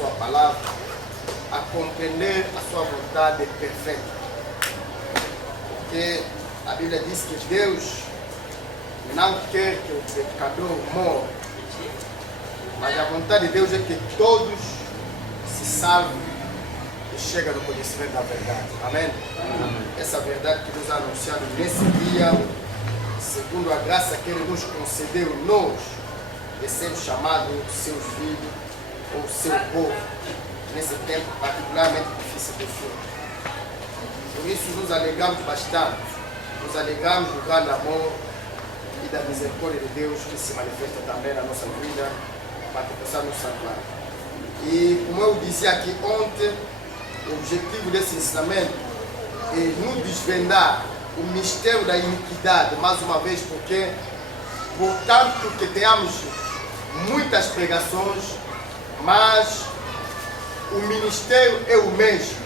sua palavra, a compreender a sua vontade perfeita. Porque a Bíblia diz que Deus não quer que o pecador morra, mas a vontade de Deus é que todos se salvem e cheguem no conhecimento da verdade. Amém? Amém. Essa verdade que Deus ha anunciado nesse dia, segundo a graça que Ele nos concedeu, nós, de ser chamados seus filhos ou seu povo, nesse tempo particularmente difícil do fim. Por isso nos alegramos bastante, nos alegramos do grande amor e da misericórdia de Deus que se manifesta também na nossa vida, para que possamos nos salvar. E como eu dizia aqui ontem, o objetivo desse ensinamento é nos desvendar o mistério da iniquidade, mais uma vez, porque, portanto, que tenhamos muitas pregações, mas o ministério é o mesmo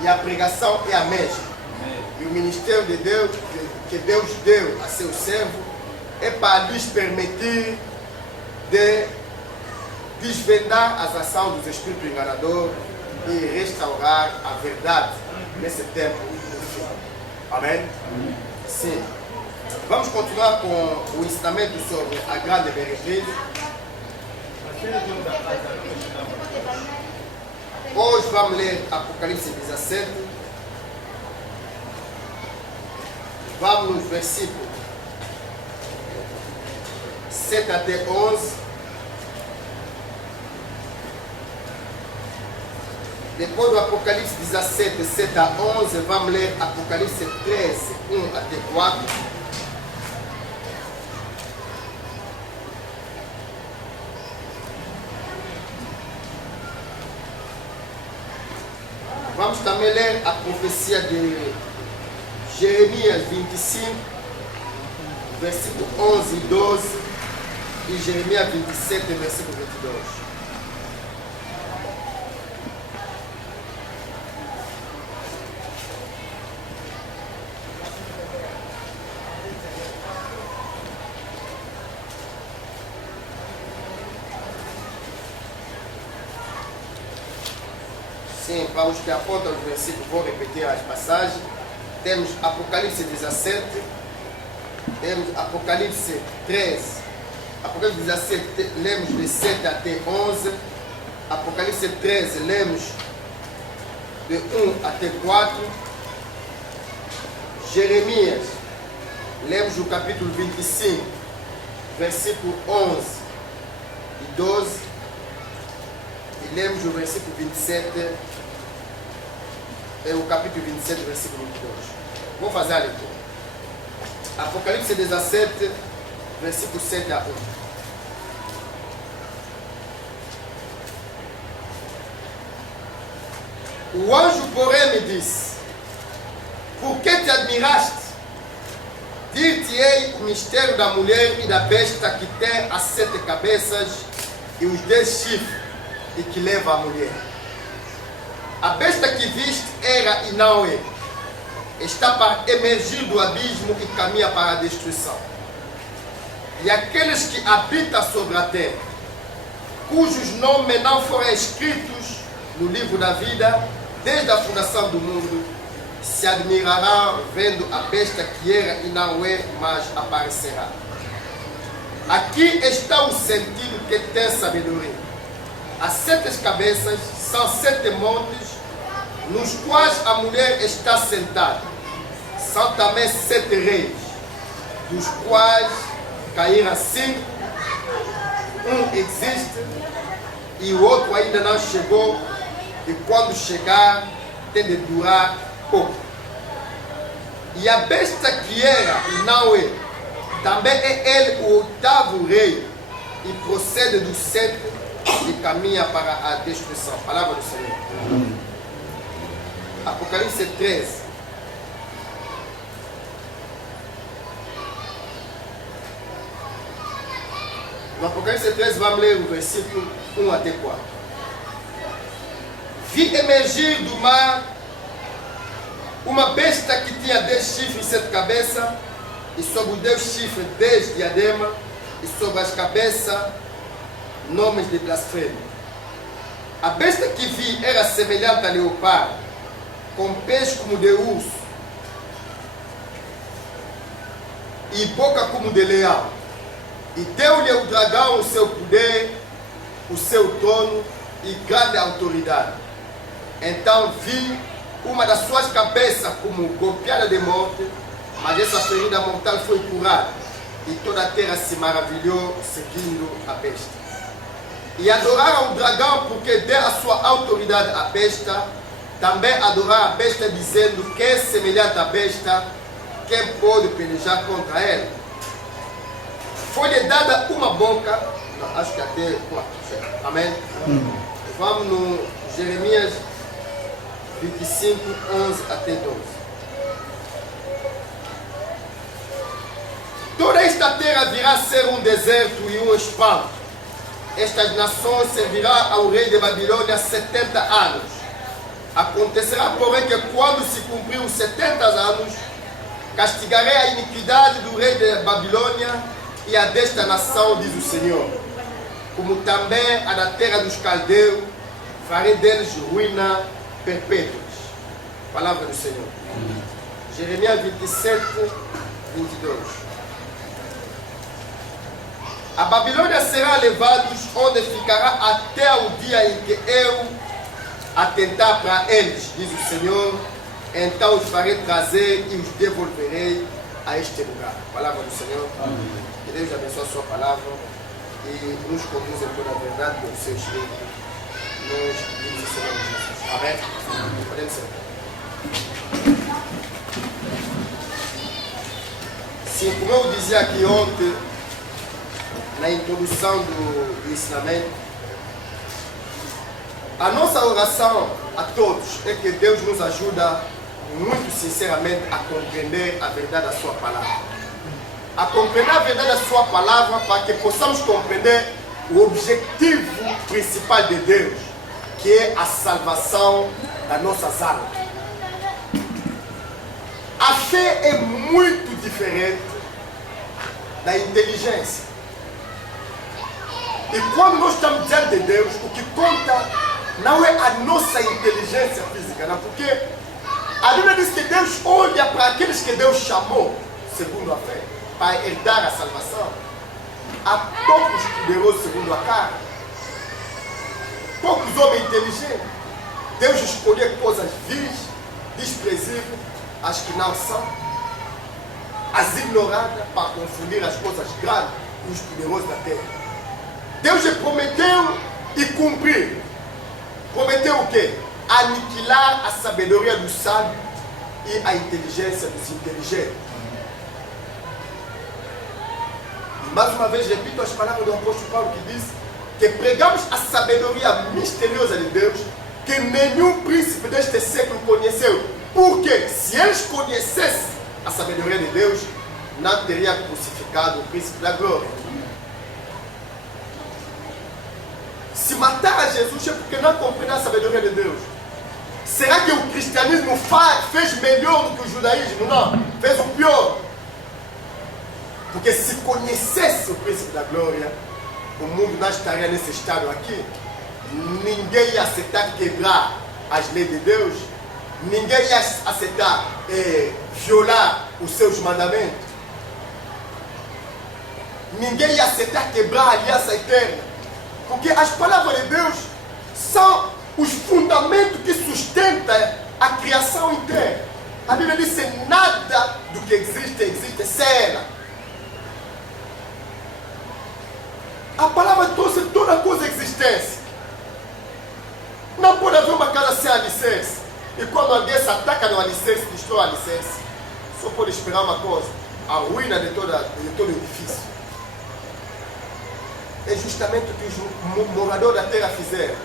e a pregação é a mesma. E o ministério de Deus, que Deus deu a seu servo, é para lhes permitir de desvendar as ações dos espíritos enganadores e restaurar a verdade nesse tempo do fim. Amém? Sim. Vamos continuar com o ensinamento sobre a grande meretriz. Hoje vamos ler Apocalipse 17. Vamos nos versículos 7 até 11. Depois do Apocalipse 17, 7 a 11, vamos ler Apocalipse 13, 1 até 4. Vamos também ler a profecia de Jeremias 25, versículo 11 e 12, e Jeremias 27, versículo 22. Sim, para os que apontam os versículos, vou repetir as passagens. Temos Apocalipse 17, temos Apocalipse 13, Apocalipse 17 lemos de 7 até 11, Apocalipse 13 lemos de 1 até 4, Jeremias lemos o capítulo 25, versículo 11 e 12, e lemos o versículo 27, o capítulo 27, versículo 22. Vou fazer a leitura. Apocalipse 17, versículo 7 a 1. O anjo, porém, me disse: por que te admiraste? Dir-te-ei o mistério da mulher e da besta que tem as 7 cabeças e os 10 chifres e que leva a mulher. A besta que viste era e não é. Está para emergir do abismo e caminha para a destruição. E aqueles que habitam sobre a terra, cujos nomes não foram escritos no livro da vida, desde a fundação do mundo, se admirarão vendo a besta que era e não é, mas aparecerá. Aqui está o sentido que tem sabedoria. As 7 cabeças são 7 montes, nos quais a mulher está sentada. São também 7 reis, dos quais caíram 5. Um existe e o outro ainda não chegou, e quando chegar tem de durar pouco. E a besta que era e não é, também é ele o 8º rei, e procede do 7 e caminha para a destruição. Palavra do Senhor. Apocalipse 13. No Apocalipse 13 vamos ler o versículo 1 até 4. Vi emergir do mar uma besta que tinha 10 chifres e 7 cabeças, e sobre os 10 chifres 10 diademas, e sobre as cabeças nomes de blasfêmia. A besta que vi era semelhante a leopardo, com pés como de urso e boca como de leão. E deu-lhe o dragão o seu poder, o seu trono e grande autoridade. Então vi uma das suas cabeças como golpeada de morte, mas essa ferida mortal foi curada. E toda a terra se maravilhou seguindo a besta. E adoraram o dragão porque deu a sua autoridade à besta. Também adoraram a besta dizendo que é semelhante à besta, quem pode pelejar contra ela. Foi-lhe dada uma boca, acho que até 4, amém? Vamos no Jeremias 25, 11 até 12. Toda esta terra virá a ser um deserto e um espanto. Estas nações servirão ao rei de Babilônia 70 anos. Acontecerá, porém, que quando se cumprir os 70 anos, castigarei a iniquidade do rei de Babilônia e a desta nação, diz o Senhor. Como também a da terra dos caldeus, farei deles ruína perpétua. Palavra do Senhor. Jeremias 27, 22. A Babilônia será levada onde ficará até o dia em que eu atentar para eles, diz o Senhor. Então os farei trazer e os devolverei a este lugar. Palavra do Senhor. Amém. Que Deus abençoe a sua palavra e nos conduz em toda a verdade pelo seu Espírito. Nós pedimos o Senhor Jesus. Amém? Podemos ser. Sim, como eu dizia aqui ontem, na introdução do ensinamento, a nossa oração a todos é que Deus nos ajuda muito sinceramente a compreender a verdade da sua palavra. A compreender a verdade da sua palavra para que possamos compreender o objetivo principal de Deus, que é a salvação das nossas almas. A fé é muito diferente da inteligência. E quando nós estamos diante de Deus, o que conta não é a nossa inteligência física, não? Porque a Bíblia diz que Deus olha para aqueles que Deus chamou, segundo a fé, para herdar a salvação. Há poucos poderosos segundo a carne, poucos homens inteligentes. Deus escolheu coisas vis, desprezíveis, as que não são, as ignoradas, para confundir as coisas grandes e os poderosos da terra. Deus prometeu e cumpriu. Prometeu o quê? Aniquilar a sabedoria dos sábios e a inteligência dos inteligentes. E mais uma vez repito as palavras do apóstolo Paulo, que diz que pregamos a sabedoria misteriosa de Deus, que nenhum príncipe deste século conheceu. Porque se eles conhecessem a sabedoria de Deus, não teria crucificado o príncipe da glória. Se matar a Jesus é porque não compreende a sabedoria de Deus. Será que o cristianismo fez melhor do que o judaísmo? Não, fez o pior. Porque se conhecesse o príncipe da glória, o mundo não estaria nesse estado aqui. Ninguém ia aceitar quebrar as leis de Deus. Ninguém ia aceitar violar os seus mandamentos. Ninguém ia aceitar quebrar a aliança eterna. Porque as palavras de Deus são os fundamentos que sustentam a criação inteira. A Bíblia diz que nada do que existe sem ela. A palavra trouxe toda a coisa à existência. Não pode haver uma casa sem alicerce. E quando alguém se ataca no alicerce, destrói o alicerce, só pode esperar uma coisa: a ruína de todo edifício. É justamente o que os moradores da terra fizeram.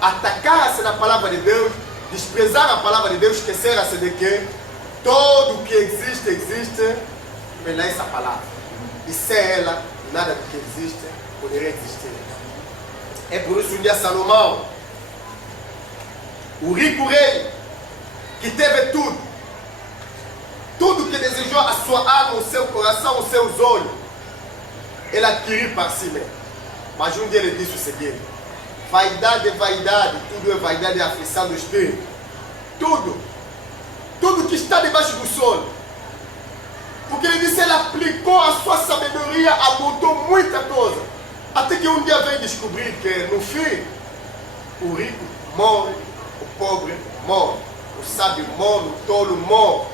Atacar-se na palavra de Deus, desprezar a palavra de Deus, esquecer-se de que todo o que existe pela essa palavra. E sem ela, nada do que existe poderia existir. É por isso um dia Salomão, o rico rei, que teve tudo que desejou a sua alma, o seu coração, os seus olhos, ele adquiriu para si mesmo. Mas um dia ele disse o seguinte: Vaidade é vaidade, tudo é vaidade e aflição do espírito. Tudo. Tudo que está debaixo do sol. Porque ele disse, ele aplicou a sua sabedoria, apontou muita coisa. Até que um dia veio descobrir que no fim, o rico morre, o pobre morre, o sábio morre, o tolo morre.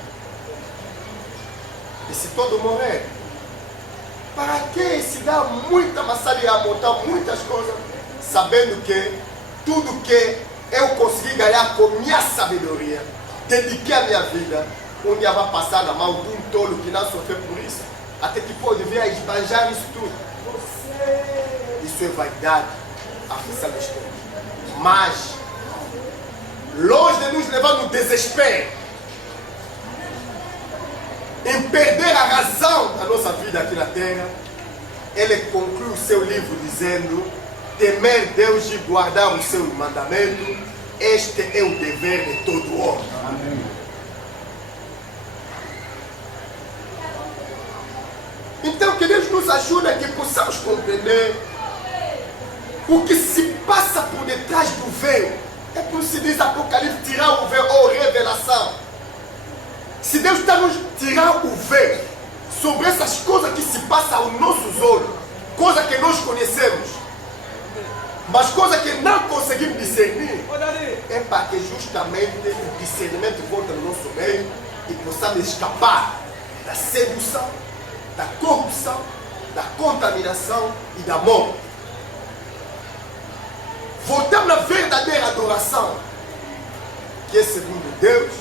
E se todo morrer, para que se dá muita maçada e amontar muitas coisas, sabendo que tudo que eu consegui ganhar com minha sabedoria, dediquei a minha vida, um dia vai passar na mão de um tolo que não sofreu por isso, até que pode vir a esbanjar isso tudo. Isso é vaidade, aflição do espírito. Mas, longe de nos levar no desespero, em perder a razão da nossa vida aqui na terra, ele conclui o seu livro dizendo: temer Deus e guardar o seu mandamento, este é o dever de todo homem. Amém. Então que Deus nos ajude a que possamos compreender o que se passa por detrás do véu. É por isso que se diz Apocalipse, tirar o véu ou revelação. Se Deus está nos tirar o véu sobre essas coisas que se passam aos nossos olhos, coisas que nós conhecemos, mas coisas que não conseguimos discernir, é para que justamente o discernimento volte no nosso meio e possamos escapar da sedução, da corrupção, da contaminação e da morte. Voltamos na verdadeira adoração, que é segundo Deus,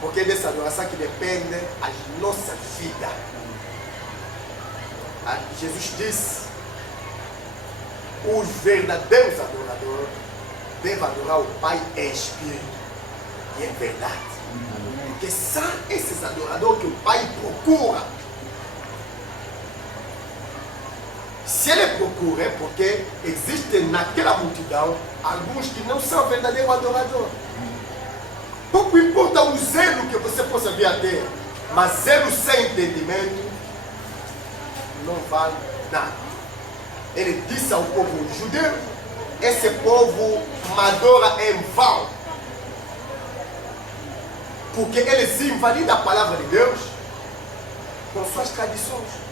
porque é dessa adoração que depende a nossa vida. Jesus disse: os verdadeiros adoradores devem adorar o Pai em espírito e em verdade. Porque são esses adoradores que o Pai procura. Se ele procura, é porque existem naquela multidão alguns que não são verdadeiros adoradores. Pouco importa o zelo que você possa vir a ter, mas zelo sem entendimento não vale nada. Ele disse ao povo judeu: esse povo me adora em vão, porque eles invalidam a palavra de Deus com suas tradições.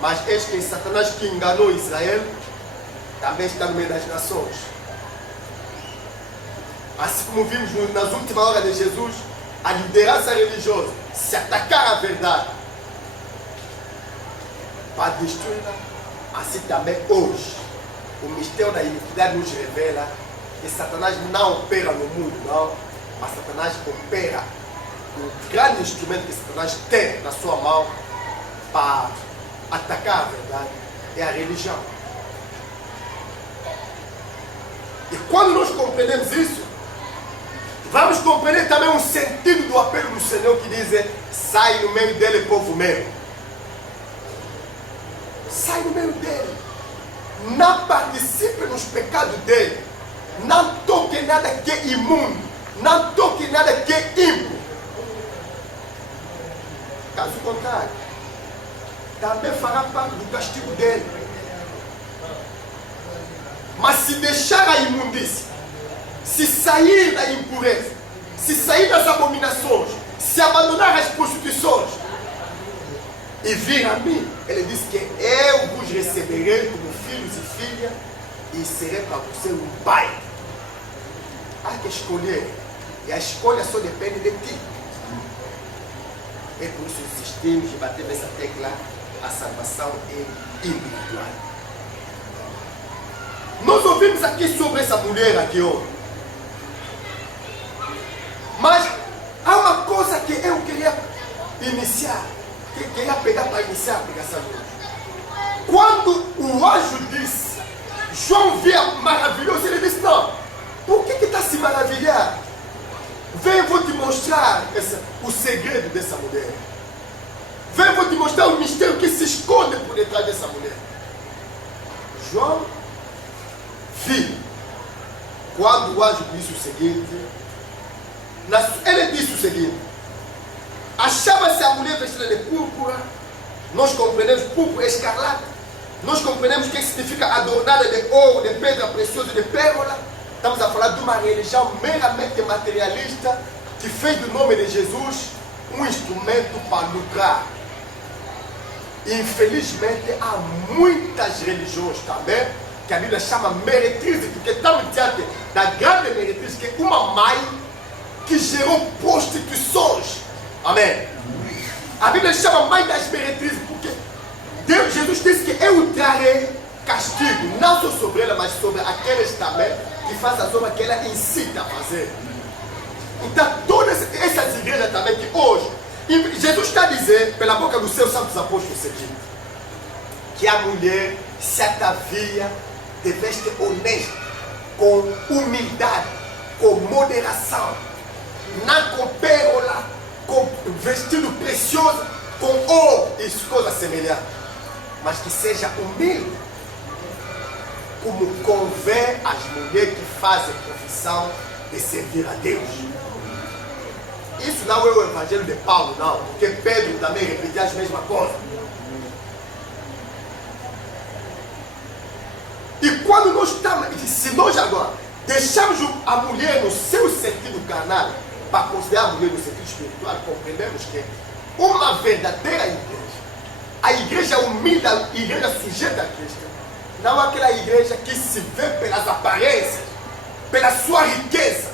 Mas eis que Satanás, que enganou Israel, também está no meio das nações. Assim como vimos nas últimas horas de Jesus, a liderança religiosa se atacar à verdade para destruí-la. Assim também hoje, o mistério da iniquidade nos revela que Satanás não opera no mundo, não, mas Satanás opera. O grande instrumento que Satanás tem na sua mão para atacar a verdade é a religião. E quando nós compreendemos isso, vamos compreender também o sentido do apelo do Senhor, que diz: sai no meio dele, povo meu. Sai no meio dele. Não participe nos pecados dele. Não toque nada que é imundo. Não toque nada que é ímpio. Caso contrário, também fará parte do castigo dele. Mas se deixar a imundícia, se sair da impureza, se sair das abominações, se abandonar as prostituições e vir a mim, ele diz que eu vos receberei como filhos e filhas e serei para você um pai. Há que escolher, e a escolha só depende de ti. É por isso que insistimos em bater nessa tecla: a salvação é individual. Nós ouvimos aqui sobre essa mulher aqui hoje. Mas há uma coisa que eu queria iniciar, que eu queria pegar para iniciar a pregação de hoje. Quando o anjo disse, João via maravilhoso, ele disse: não, por que está se maravilhar? Vem, vou te mostrar o segredo dessa mulher. Vem, vou te mostrar o mistério que se esconde por detrás dessa mulher. João viu. Quando o anjo disse o seguinte, ele disse o seguinte: achava-se a mulher vestida de púrpura. Nós compreendemos púrpura escarlate. nós compreendemos o que significa adornada de ouro, de pedra preciosa, de pérola. Estamos a falar de uma religião meramente materialista que fez do nome de Jesus um instrumento para lucrar. Infelizmente, há muitas religiões também que a Bíblia chama meretriz, porque estamos diante da grande meretriz, que é uma mãe que gerou prostituições. Amém? A Bíblia chama mãe das meretrizes, porque Jesus disse que eu trarei castigo, não só sobre ela, mas sobre aqueles também que fazem as obras que ela incita a fazer. Então, todas essas igrejas também que hoje, Jesus está a dizer, pela boca dos seus santos apóstolos, o seguinte: que a mulher se atavia de veste honesta, com humildade, com moderação, não com pérola, com vestido precioso, com ouro e coisas semelhantes, mas que seja humilde, como convém às mulheres que fazem profissão de servir a Deus. Isso não é o evangelho de Paulo, não, porque Pedro também repetia as mesmas coisas. E quando nós estamos, se nós agora deixamos a mulher no seu sentido carnal, para considerar a mulher no sentido espiritual, compreendemos que uma verdadeira igreja, a igreja humilde, a igreja sujeita a Cristo, não é aquela igreja que se vê pelas aparências, pela sua riqueza,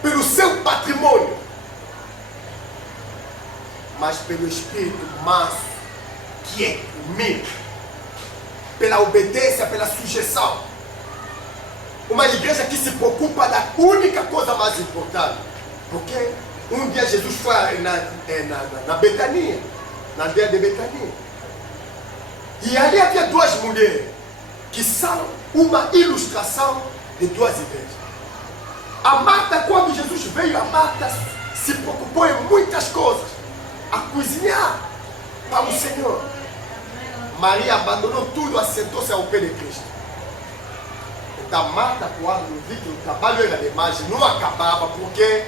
pelo seu patrimônio, mas pelo espírito manso, que é humilde, pela obediência, pela sujeição. Uma igreja que se preocupa da única coisa mais importante. Porque um dia Jesus foi na Betânia, na aldeia de Betânia, e ali havia duas mulheres que são uma ilustração de duas igrejas. A Marta, quando Jesus veio, a Marta se preocupou em muitas coisas, a cozinhar para o Senhor. Maria abandonou tudo, assentou-se ao pé de Cristo. Então Marta, quando viu que o trabalho era demais, não acabava, porque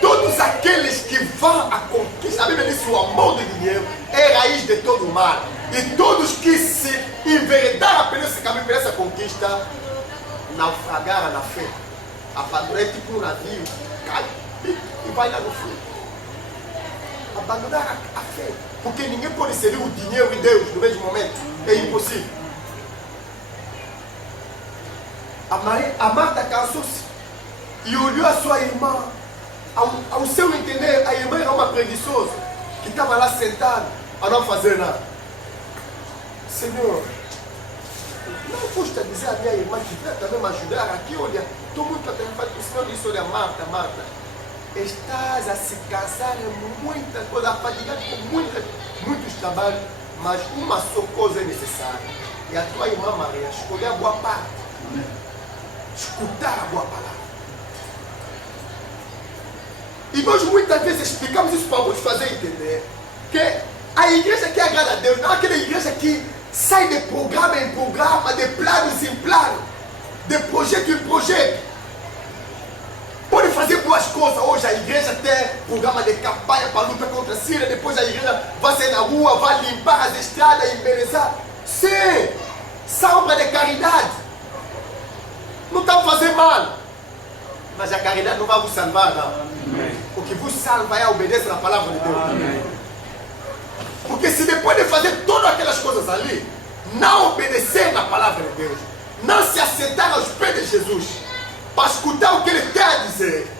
todos aqueles que vão à conquista, a Bíblia diz que o amor do dinheiro é raiz de todo o mal. E todos que se enveredaram por esse caminho, por essa conquista, naufragaram na fé. Abandonar é tipo um navio, cai e vai lá no fundo. Abandonar a fé, porque ninguém pode servir o dinheiro e Deus no mesmo momento, é impossível. A Marta cansou-se e olhou a sua irmã. Ao seu entender, a irmã era uma preguiçosa que estava lá sentada a não fazer nada. Senhor, não foste a dizer à minha irmã que veio também me ajudar aqui? Olha, estou muito atarefado. O Senhor disse: olha, Marta, Marta, estás a se cansar em muitas coisas, a fadigar com muitos trabalhos, mas uma só coisa é necessária. E a tua irmã Maria escolheu a boa parte. Escutar a boa palavra. E nós muitas vezes explicamos isso para alguns fazer entender que a igreja que agrada a Deus não é aquela igreja que sai de programa em programa, de planos em plano, de projeto em projeto. Pode fazer boas coisas. Hoje a igreja tem programa de campanha para lutar contra a Síria, depois a igreja vai sair na rua, vai limpar as estradas e embelezar. Sim, são obras de caridade. Não estão fazendo mal, mas a caridade não vai vos salvar, não. Amém. O que vos salva é a obediência à palavra de Deus. Amém. Porque se depois de fazer todas aquelas coisas ali, não obedecer na palavra de Deus, não se assentar aos pés de Jesus, para escutar o que Ele tem a dizer,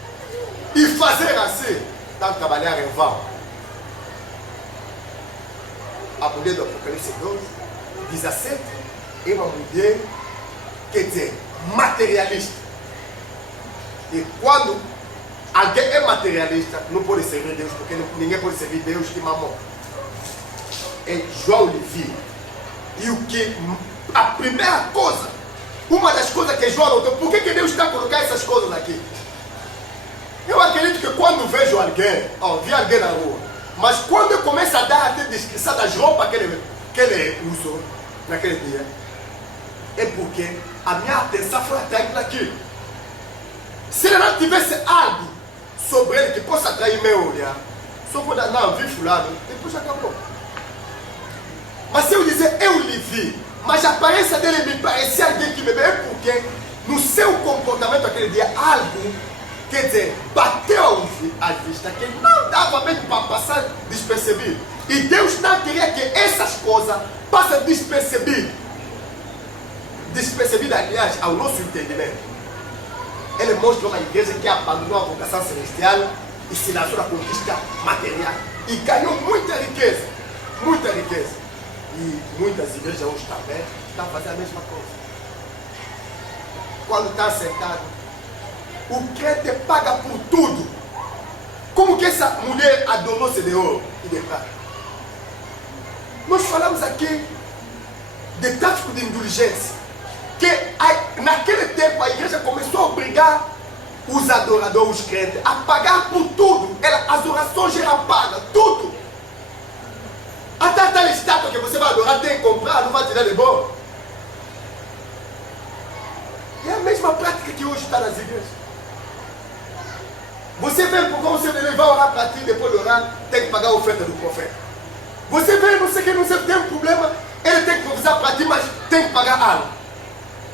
e fazer assim, está a trabalhar em vão. A mulher do Apocalipse 12, 17, é uma mulher, quer dizer, materialista. E quando alguém é materialista, não pode servir Deus, porque ninguém pode servir Deus de mamão. É João Levi. E o que a primeira coisa, uma das coisas que João notou, por que Deus está a colocar essas coisas aqui? Eu acredito que quando vejo alguém, vi alguém na rua, mas quando eu começo a dar até descrição das roupas que ele usou naquele dia, é porque a minha atenção foi atraída naquilo. Se ele não tivesse algo sobre ele que possa atrair meu olhar, só vou dar, não, vi fulano, depois acabou. Mas eu dizer, eu lhe vi. Mas a aparência dele me parecia alguém que me vê. Porque no seu comportamento aquele dia, algo, quer dizer, bateu à vista, que não dava mesmo para passar despercebido. E Deus não queria que essas coisas passem despercebidas. Despercebidas, aliás, ao nosso entendimento. Ele mostra uma igreja que abandonou a vocação celestial e se lançou na conquista material. E ganhou muita riqueza. Muita riqueza. E muitas igrejas hoje também estão fazendo a mesma coisa. Quando está sentado, o crente paga por tudo. Como que essa mulher adornou-se de ouro e de prata? Nós falamos aqui de tráfico de indulgência. Que naquele tempo a igreja começou a obrigar os adoradores, os crentes, a pagar por tudo. As orações eram pagas, tudo. Até aquela estátua que você vai adorar, tem que comprar, não vai tirar de bom. É a mesma prática que hoje está nas igrejas. Você vem porque você vai orar para ti, depois de orar, tem que pagar a oferta do profeta. Você vem, não sei o que, não sei, tem um problema, ele tem que provisar para ti, mas tem que pagar algo.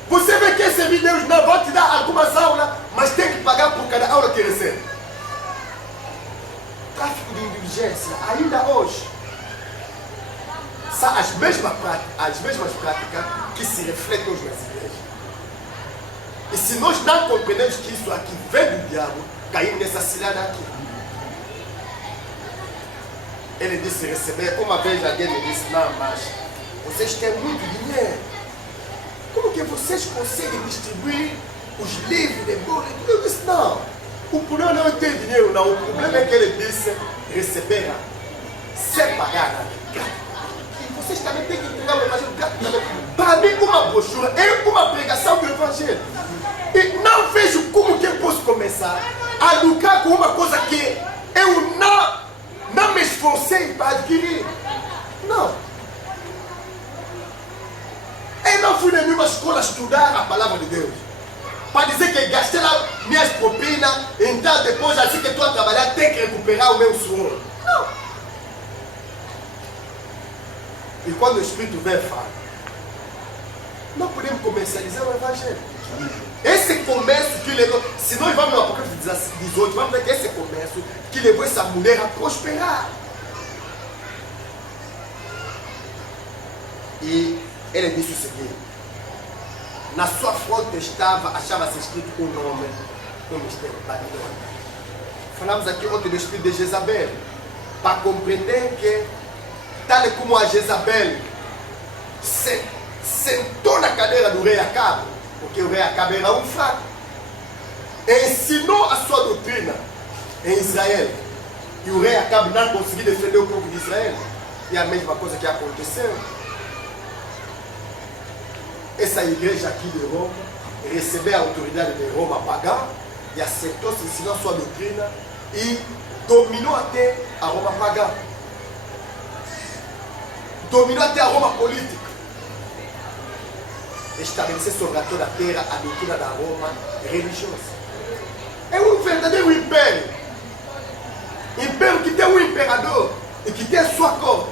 Você vê que esse Deus não vai te dar algumas aulas, mas tem que pagar por cada aula que recebe. Tráfico de indulgência, ainda hoje. São as mesmas práticas que se refletem hoje nas igrejas. E se nós não compreendemos que isso aqui vem do diabo, caímos nessa cilada aqui. Ele disse receber, uma vez alguém me disse, não, mas vocês têm muito dinheiro. Como que vocês conseguem distribuir os livros de bolo? Eu disse, não, o problema não é ter dinheiro, não. O problema é que ele disse receber sem pagar nada. E vocês também têm que entregar o evangelho gratuitamente. Para mim, uma brochura é uma pregação do evangelho. E não vejo como que eu posso começar a lucrar com uma coisa que eu não me esforcei para adquirir. Não. Eu não fui em nenhuma escola estudar a palavra de Deus. Para dizer que gastei lá minhas propinas, então depois, assim que estou a trabalhar, tem que recuperar o meu suor. Não. E quando o Espírito vem falar, não podemos comercializar o Evangelho. Esse comércio que levou, se nós vamos no Apocalipse 18, vamos ver que esse comércio que levou essa mulher a prosperar. E ele disse o seguinte: na sua fronte achava-se escrito o nome do mistério Babilônia. Falamos aqui ontem do espírito de Jezabel, para compreender que, tal como a Jezabel sentou na cadeira do rei Acabe, porque o rei Acabe era um fraco, ensinou a sua doutrina em Israel, e o rei Acabe não conseguiu defender o povo de Israel, e a mesma coisa que aconteceu. Essa igreja aqui de Roma recebeu a autoridade de Roma pagã e aceitou se ensinar sua doutrina e dominou até a Roma pagã. Dominou até a Roma política. Estabeleceu sobre toda a terra a doutrina da Roma religiosa. É um verdadeiro império. Império que tem um imperador e que tem a sua corte.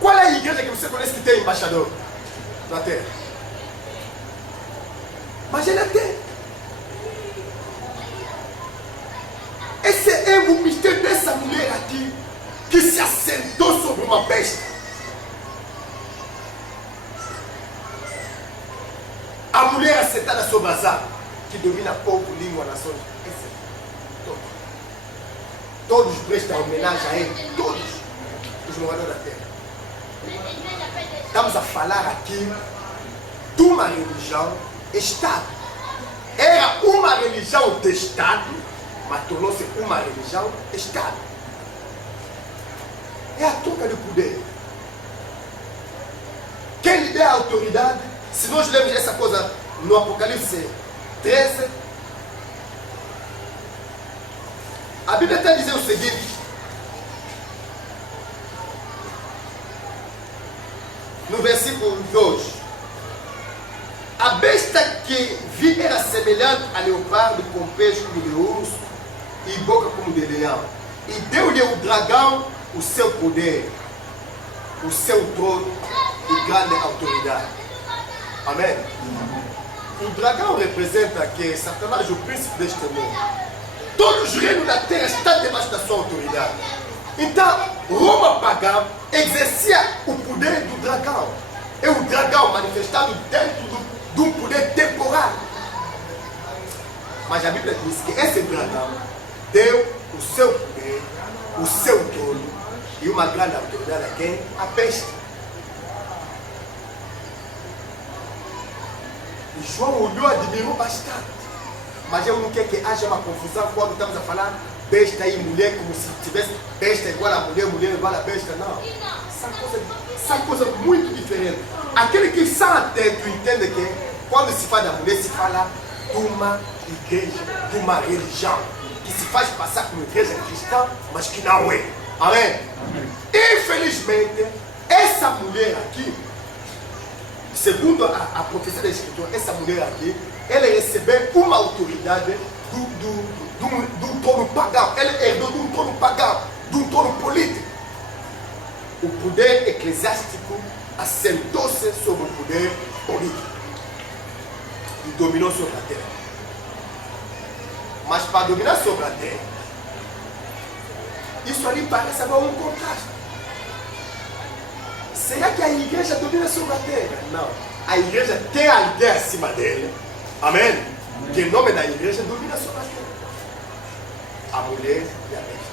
Qual é a igreja que você conhece que tem embaixador na terra? Mas ele tem. Esse é o mistério dessa mulher aqui, que se assentou sobre uma besta. A mulher assentada sobre as águas, que domina povo, língua, nações. Todos prestam homenagem a ele, todos os moradores da terra. Estamos a falar aqui de uma religião Estado. Era uma religião de Estado, mas tornou-se uma religião Estado. É a troca de poder. Quem lhe deu a autoridade? Se nós lemos essa coisa no Apocalipse 13, a Bíblia está dizendo o seguinte: no versículo 2, a besta que vi era semelhante a leopardo, com peixe como de urso e boca como de leão. E deu-lhe o dragão o seu poder. o seu trono de grande autoridade. Amém? O dragão representa que Satanás é o príncipe deste mundo. Todos os reinos da terra estão debaixo da sua autoridade. Então, Roma pagã exercia o poder do dragão. É o dragão manifestado dentro de um poder temporal. Mas a Bíblia diz que esse dragão deu o seu poder, o seu trono e uma grande autoridade a quem? A besta. E João olhou e admirou bastante. Mas eu não quero que haja uma confusão quando estamos a falar besta e mulher, como se tivesse besta igual a mulher, mulher igual a besta. Não. São coisas muito diferentes. Aquele que está atento entende que quando se fala da mulher, se fala de uma igreja, de uma religião, que se faz passar como igreja cristã, mas que não é. Amém? Infelizmente, essa mulher aqui, segundo a profecia da Escritura, essa mulher aqui, ela recebeu uma autoridade do trono pagão. Ela herdou de um trono pagão, de um trono político. O poder eclesiástico assentou-se sobre o poder político e dominou sobre a terra. Mas para dominar sobre a terra, isso ali parece agora um contraste. Será que a igreja domina sobre a terra? Não. A igreja tem alguém acima dele. Amém? Que em nome da igreja domina sobre a terra. A mulher e a besta.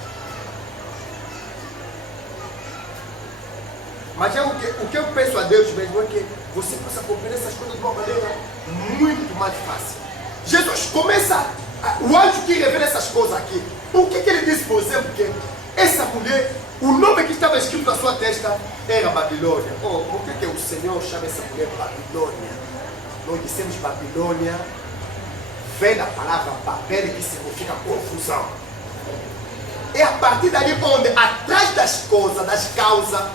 Mas o que eu peço a Deus mesmo é que você possa compreender essas coisas de uma maneira muito mais fácil. Jesus começa, o anjo que revela essas coisas aqui, o que ele disse, por exemplo, que essa mulher, o nome que estava escrito na sua testa era Babilônia. Oh, por que o Senhor chama essa mulher Babilônia? Nós dissemos Babilônia, vem da palavra Babel, que significa confusão. É a partir dali onde, atrás das coisas, das causas,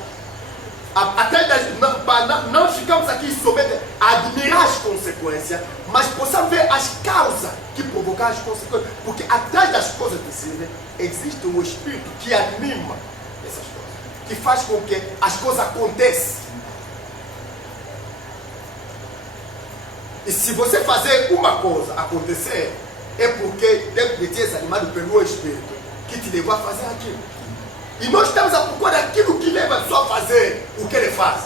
não ficamos aqui somente a admirar as consequências, mas possamos ver as causas que provocaram as consequências. Porque atrás das coisas visíveis existe um espírito que anima essas coisas, que faz com que as coisas aconteçam. E se você fazer uma coisa acontecer, é porque dentro de ti és animado pelo espírito que te levou a fazer aquilo. E nós estamos a procurar aquilo que leva a pessoa a fazer o que ele faz.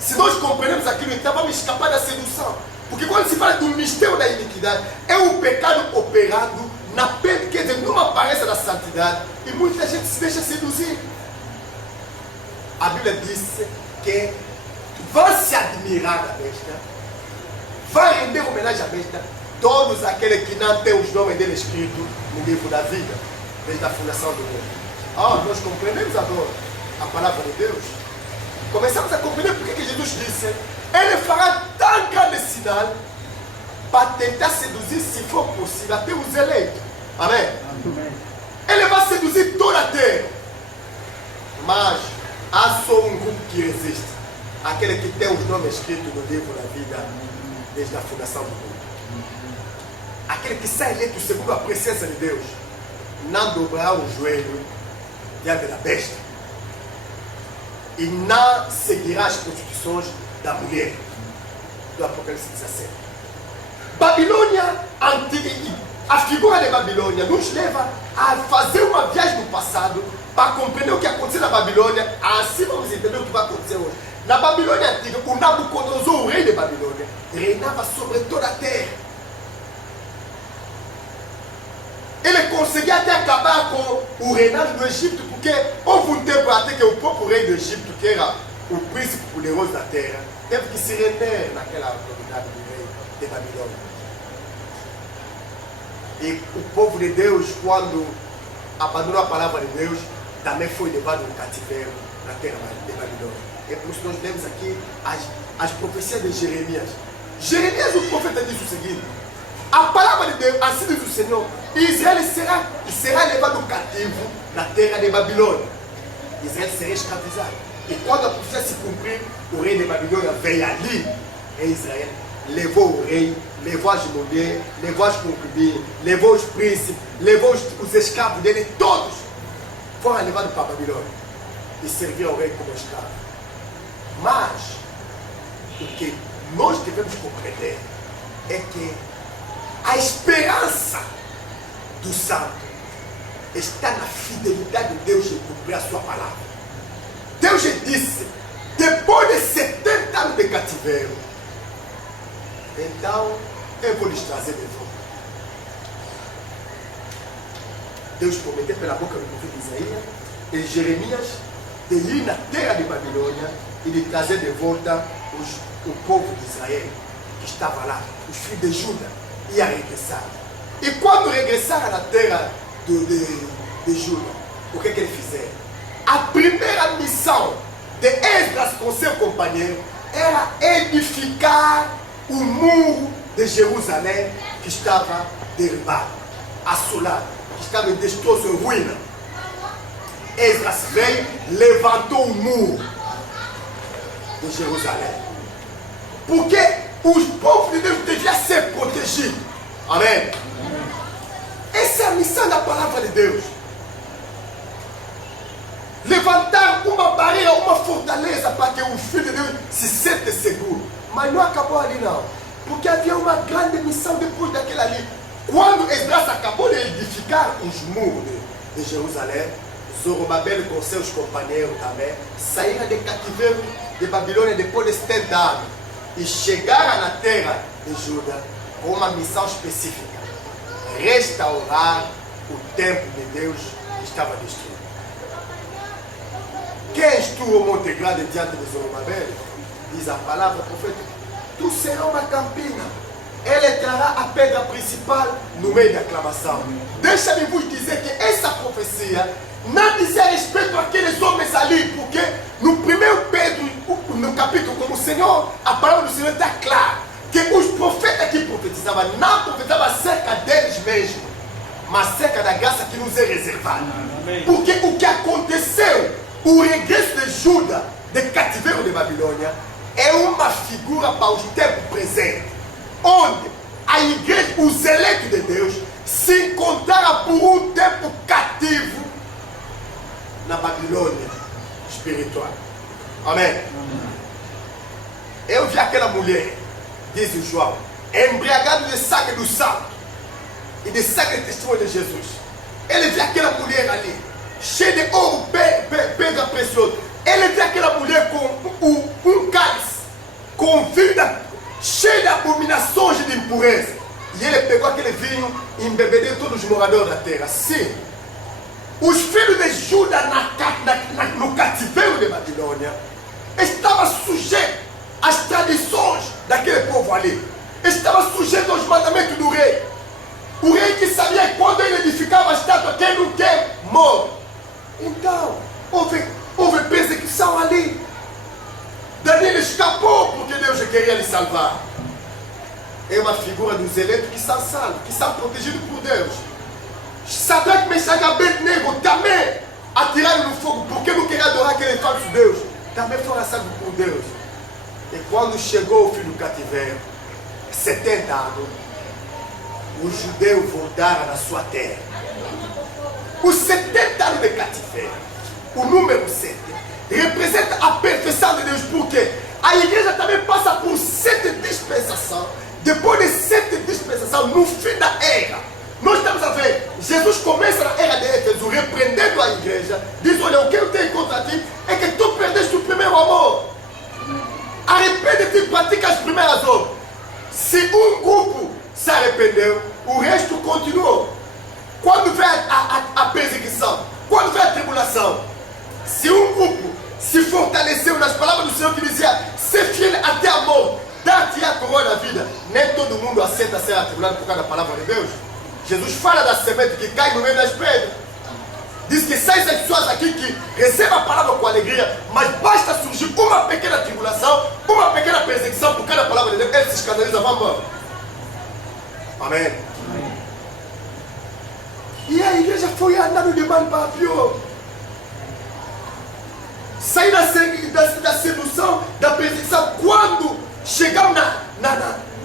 Se nós compreendemos aquilo, então vamos escapar da sedução. Porque quando se fala do mistério da iniquidade, é o pecado operado na pele, quer dizer, numa aparência da santidade. E muita gente se deixa seduzir. A Bíblia diz que vai se admirar da besta, vai render homenagem à besta, todos aqueles que não têm os nomes dele escritos no livro da vida, desde a fundação do mundo. Nós compreendemos agora a palavra de Deus. Começamos a compreender porque que Jesus disse: ele fará tão grande sinal para tentar seduzir, se for possível, até os eleitos. Amém? Amém. Ele vai seduzir toda a terra. Mas há só um grupo que resiste: aquele que tem os nomes escritos no livro da vida desde a fundação do mundo. Aquele que sai eleito segundo a presença de Deus não dobrará o joelho diante da besta e não seguirá as constituições da mulher do Apocalipse 17. Babilônia, a figura de Babilônia nos leva a fazer uma viagem no passado para compreender o que aconteceu na Babilônia. Assim vamos entender o que vai acontecer hoje. Na Babilônia antiga, o Nabucodonosor, o rei de Babilônia, reinava sobre toda a terra. Ele conseguia até acabar com o reinado do Egito, porque houve um tempo até que o próprio rei do Egito, que era o príncipe poderoso da terra, teve que se render naquela autoridade do rei de Babilônia. E o povo de Deus, quando abandonou a palavra de Deus, também foi levado no cativeiro na terra de Babilônia. É por isso que nós lemos aqui as profecias de Jeremias. Jeremias, o profeta, diz o seguinte: a palavra de Deus, assim diz o Senhor, Israel será levado cativo na terra de Babilônia. Israel será escravizado. E quando a profecia se cumprir, o rei de Babilônia veio ali, em Israel, levou o rei, levou as mulheres, levou as concubinas, levou os príncipes, levou os escravos dele, todos foram levados para a Babilônia. e servir ao rei como escravo. Mas o que nós devemos compreender é que a esperança do santo está na fidelidade de Deus em cumprir a sua palavra. Deus disse, depois de 70 anos de cativeiro, então eu vou lhes trazer de volta. Deus prometeu pela boca do profeta Isaías e Jeremias de ir na terra de Babilônia e de trazer de volta o povo de Israel que estava lá, os filhos de Judá, ia regressar. E quando regressaram na terra de Judá, o que eles fizeram? A primeira missão de Esdras com seu companheiro era edificar o muro de Jerusalém que estava derribado, assolado, que estava em destroço, em ruína. Esdras veio, levantou o muro de Jerusalém. Porque os povos de Deus deviam ser protegidos. Amém? Essa é a missão da palavra de Deus. Levantar uma barreira, uma fortaleza para que o filho de Deus se sente seguro. Mas não acabou ali não. Porque havia uma grande missão depois daquilo ali. Quando Esdras acabou de edificar os muros de Jerusalém, Zorobabel com seus companheiros também saíram de cativeiro de Babilônia depois de 70 anos e chegaram na terra de Judá com uma missão específica: restaurar o templo de Deus que estava destruído. Quem estuda o Monte Grande diante de Zorobabel, diz a palavra profeta, tu serás uma campina. Ele trará a pedra principal no meio da aclamação. Deixa-me vos dizer que essa profecia não dizia respeito àqueles homens ali, porque no primeiro Pedro, no capítulo, como o Senhor, a palavra do Senhor está clara, que os profetas que profetizavam, não profetizavam acerca deles mesmos, mas acerca da graça que nos é reservada. Porque o que aconteceu, o regresso de Judá, de cativeiro de Babilônia, é uma figura para os tempos presentes, onde a igreja, os eleitos de Deus, se encontraram por um tempo cativo na Babilônia espiritual. Amém? Eu vi aquela mulher, diz o João, embriagada de sangue do santo e de sangue de testemunho de Jesus. Ele viu aquela mulher ali, cheia de ouro, pedra preciosa. Ele viu aquela mulher com um cálice, com vida, cheio de abominações e de impureza. E ele pegou aquele vinho e embebedou todos os moradores da terra. Sim, os filhos de Judá no cativeiro de Babilônia estavam sujeitos às tradições daquele povo ali. Estavam sujeitos aos mandamentos do rei. O rei que sabia que quando ele edificava a estátua, quem não quer, morre. Então, houve perseguição ali. Daniel escapou porque Deus queria lhe salvar. É uma figura dos eleitos que são salvos, que são protegidos por Deus. Sadraque, Mesaque e Abednego também atiraram no fogo porque não queriam adorar aquele falso Deus. Também foram salvos por Deus. E quando chegou o fim do cativeiro, 70 anos, os judeus voltaram na sua terra. Os 70 anos de cativeiro, o número 7, representa a perfeição de Deus, porque a igreja também passa por 7 dispensações. Depois de 7 dispensações, no fim da era, nós estamos a ver, Jesus começa na era de Éfeso, repreendendo a igreja, diz: olha, o que eu tenho contra ti é que tu perdeste o primeiro amor. Arrepende-te e pratica as primeiras obras. Se um grupo se arrependeu, o resto continuou. Quando vem a perseguição, quando vem a tribulação, se um grupo se fortaleceu nas palavras do Senhor que dizia: ser fiel até a morte, dar-te a coroa da vida, nem todo mundo aceita ser atribulado por causa da palavra de Deus. Jesus fala da semente que cai no meio das pedras. Diz que 6 pessoas aqui que recebem a palavra com alegria, mas basta surgir uma pequena tribulação, uma pequena perseguição por causa da palavra de Deus, eles se escandalizam, vão embora. Amém. E a igreja foi andando de mal para pior. Sair da sedução, da perseguição. Quando chegamos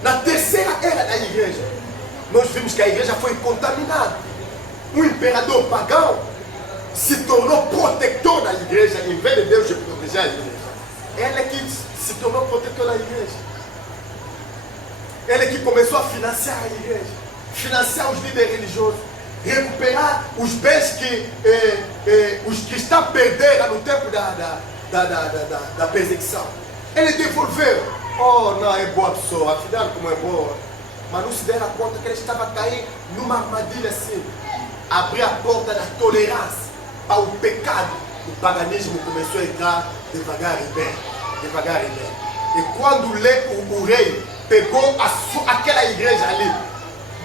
na terceira era da igreja, nós vimos que a igreja foi contaminada. Um imperador pagão se tornou protetor da igreja, em vez de Deus proteger a igreja. Ele é que se tornou protetor da igreja. Ele é que começou a financiar a igreja, financiar os líderes religiosos, recuperar os bens que os cristãos perderam no tempo da perseguição. Ele devolveu. Oh, não, é boa pessoa, afinal como é boa. Mas não se deram conta que ele estava caindo numa armadilha assim. Abrir a porta da tolerância para o pecado. O paganismo começou a entrar devagar e bem. Devagar e bem. E quando o rei pegou aquela igreja ali,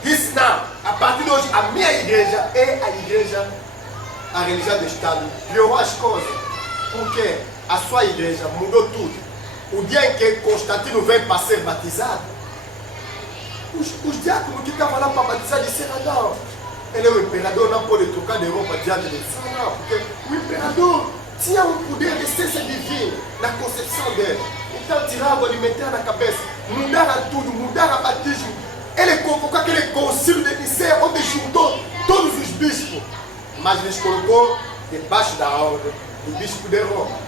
disse: não, a partir de hoje a minha igreja é a igreja, a religião do Estado. Piorou as coisas. Porque a sua igreja mudou tudo. O dia em que Constantino veio para ser batizado, os diáconos que estavam lá para batizar disseram: não, ele é o imperador, não pode trocar de roupa diante dele. Não, porque o imperador tinha um poder de essência divina na concepção dele. Então tiravam, lhe meteram na cabeça, mudaram tudo, mudaram a batismo. Ele convocou aquele concílio de Nicéia, onde juntou todos os bispos, mas eles colocou debaixo da ordem do bispo de Roma.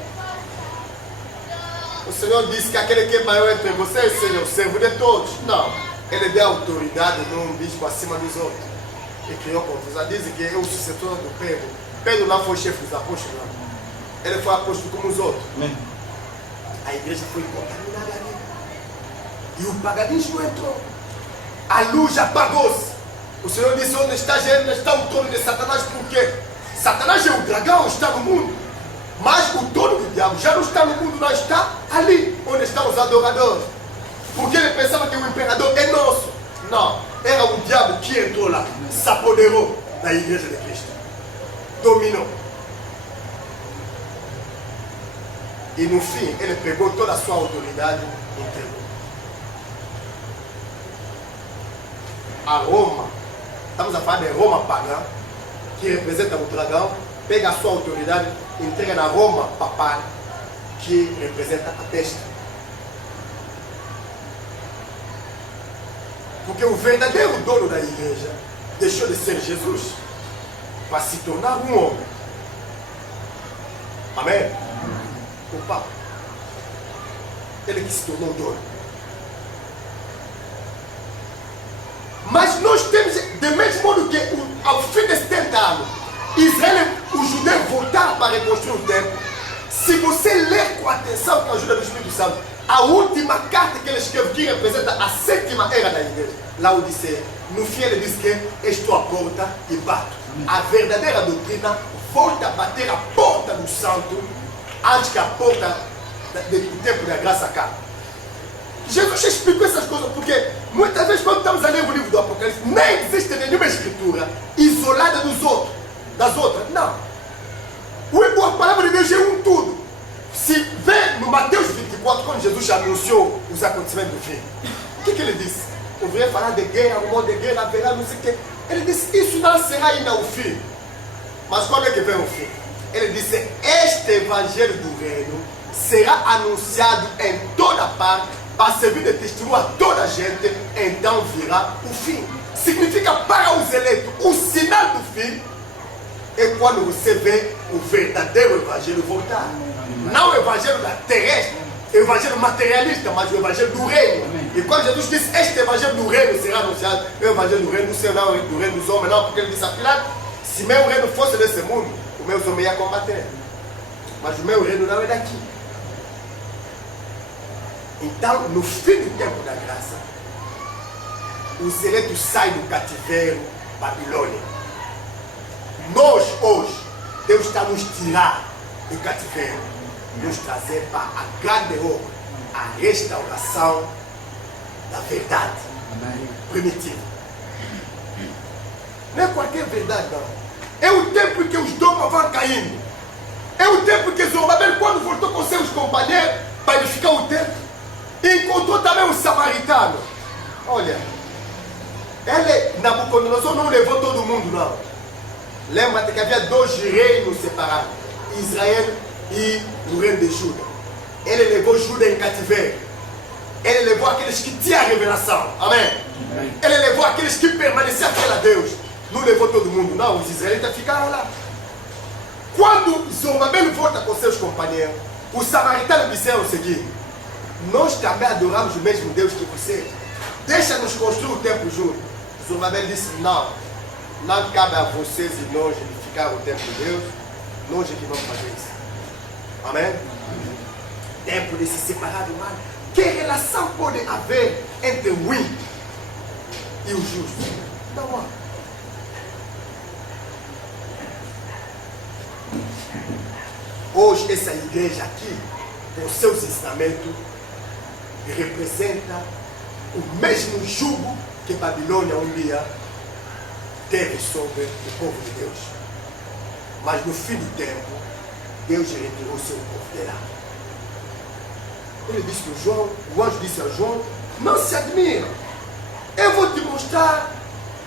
O Senhor disse que aquele que é maior entre vocês seja o servo de todos. Não, ele deu autoridade num bispo acima dos outros. E criou confusão. Dizem que é o sucessor do Pedro. Pedro não foi chefe dos apóstolos, não. Ele foi apóstolo como os outros. A igreja foi contaminada ali. E o paganismo entrou. A luz apagou-se. O Senhor disse: onde está gente, está o trono de Satanás. Por quê? Satanás é o dragão, está no mundo. Mas o dono do diabo já não está no mundo, não está ali onde estão os adoradores. Porque ele pensava que o imperador é nosso. Não, era o diabo que entrou lá, se apoderou da igreja de Cristo, dominou. E no fim, ele pegou toda a sua autoridade e entregou. A Roma, estamos a falar de Roma pagã, que representa o dragão, pega a sua autoridade, entrega na Roma papal, que representa a besta. Porque o verdadeiro dono da igreja deixou de ser Jesus para se tornar um homem. Amém? O Papa. Ele que se tornou dono. Mas nós temos, do mesmo modo que ao fim de 70 anos, Israel, os judeus voltaram para reconstruir o templo. Se você ler com atenção, com a ajuda do Espírito Santo, a última carta que ele escreveu, que representa a 7ª era da igreja, Laodiceia, no fim ele diz que estou à porta e bato. A verdadeira doutrina volta a bater a porta do santo antes que a porta do tempo da graça caia. Jesus explicou essas coisas porque muitas vezes quando estamos a ler o livro do Apocalipse, nem existe nenhuma escritura isolada das outras. Não. A palavra de Deus é um tudo. Se vê no Mateus 24, quando Jesus anunciou os acontecimentos do fim, o que ele disse? Ouviria falar de guerra, rumor de guerra, haverá não sei o que. Ele disse: isso não será ainda o fim. Mas quando é que vem o fim? Ele disse: este evangelho do reino será anunciado em toda parte para servir de testemunho a toda a gente, então virá o fim. Significa para os eleitos, o sinal do fim é quando você vê o verdadeiro evangelho voltar. Não o evangelho da terrestre, o evangelho materialista, mas o evangelho do reino. E quando Jesus disse: este evangelho do reino será anunciado, é o evangelho do reino do céu, não do reino dos homens, não, porque ele disse a Pilato: se meu reino fosse desse mundo, os meus homens iam combater. Mas o meu reino não é daqui. Então, no fim do tempo da graça, os eleitos saem do cativeiro Babilônia. Nós hoje, Deus está nos tirar do cativeiro, nos trazer para a grande obra, a restauração da verdade primitiva. Não é qualquer verdade, não. É o tempo em que os dogmas vão caindo. É o tempo em que Zorobabel, quando voltou com seus companheiros para edificar o templo, encontrou também um samaritano. Olha, Nabucodonosor não levou todo mundo, não. Lembra-te que havia 2 reinos separados, Israel e o reino de Judá. Ele levou Judá em cativeiro. Ele levou aqueles que tinham a revelação. Amém? Ele levou aqueles que permaneciam fiel a Deus. Não levou todo mundo, não. Os israelitas ficaram lá. Quando Zorobabel volta com seus companheiros, os samaritanos disseram o seguinte: nós também adoramos o mesmo Deus que você. Deixa-nos construir o templo junto. Zorobabel disse: não, não cabe a vocês e nós edificar o templo de Deus. Nós é que vamos fazer isso. Amém? Tempo de se separar do mal. Que relação pode haver entre o ímpio e o justo? Não há. Hoje essa igreja aqui, com seus ensinamentos, representa o mesmo jugo que Babilônia um dia teve sobre o povo de Deus. Mas no fim do tempo, Deus retirou seu povo de lá. Ele disse para João, o anjo disse a João: não se admira, eu vou te mostrar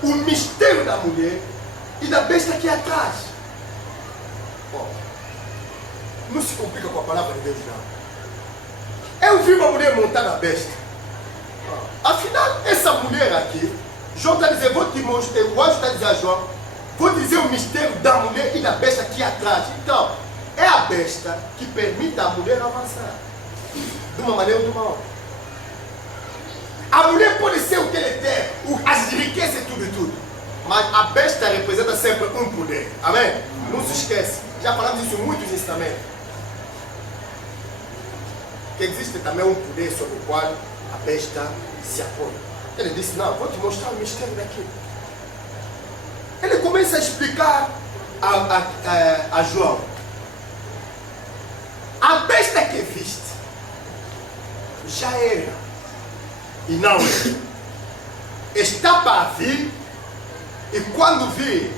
o mistério da mulher e da besta aqui atrás. Bom, não se complica com a palavra de Deus, não. Eu vi uma mulher montar na besta. Afinal, essa mulher aqui, João está dizendo, vou te mostrar, o anjo está dizendo a João, vou dizer o mistério da mulher e da besta aqui atrás. Então, é a besta que permite a mulher avançar. De uma maneira ou de uma outra. A mulher pode ser o que ele tem, as riquezas e tudo. Mas a besta representa sempre um poder. Amém? Não se esquece. Já falamos isso em muitos ensinamentos. Que existe também um poder sobre o qual a besta se apoia. Ele disse: não, vou te mostrar o mistério daquilo. Ele começa a explicar a João. A besta que viste já era e não é. Está para vir, e quando vir,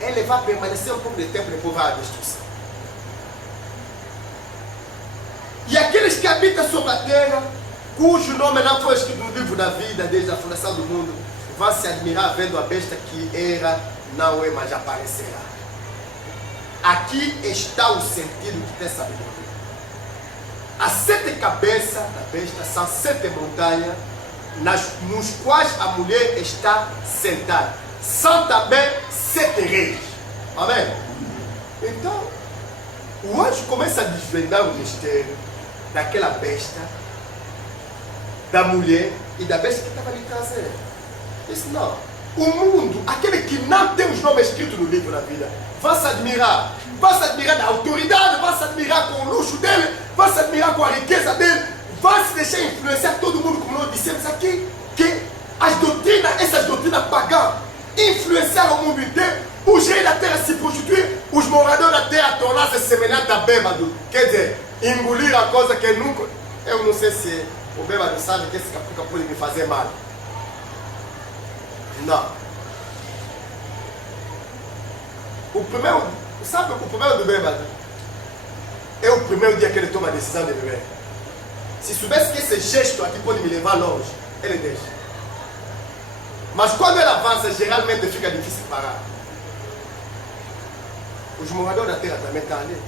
ele vai permanecer um pouco de tempo e depois vai à destruição. E aqueles que habitam sobre a terra, cujo nome não foi escrito no livro da vida desde a fundação do mundo, vão se admirar vendo a besta que era, não é, mas aparecerá. Aqui está o sentido que tem sabedoria. As 7 cabeças da besta são 7 montanhas nos quais a mulher está sentada. São também 7 reis. Amém? Então, o anjo começa a desvendar o mistério daquela besta, da mulher e da besta que estava ali trazendo. Disse: não, o mundo, aquele que não tem os nomes escritos no livro da vida, vai se admirar. Vai se admirar da autoridade, vai se admirar com o luxo dele, vai se admirar com a riqueza dele, vai se deixar influenciar todo mundo, como nós dissemos aqui, que as doutrinas, essas doutrinas pagãs, influenciaram o mundo inteiro. Os reis da terra se prostituíram, os moradores da terra tornaram-se semelhantes a bêbado. Quer dizer, engolir a coisa que nunca... Eu não sei se o bêbado sabe que esse capuca pode me fazer mal. Não. O primeiro... Sabe o problema do bêbado? É o primeiro dia que ele toma a decisão de beber. Se soubesse que esse gesto aqui pode me levar longe, ele deixa. Mas quando ele avança, geralmente fica difícil parar. Os moradores da terra também estão ali.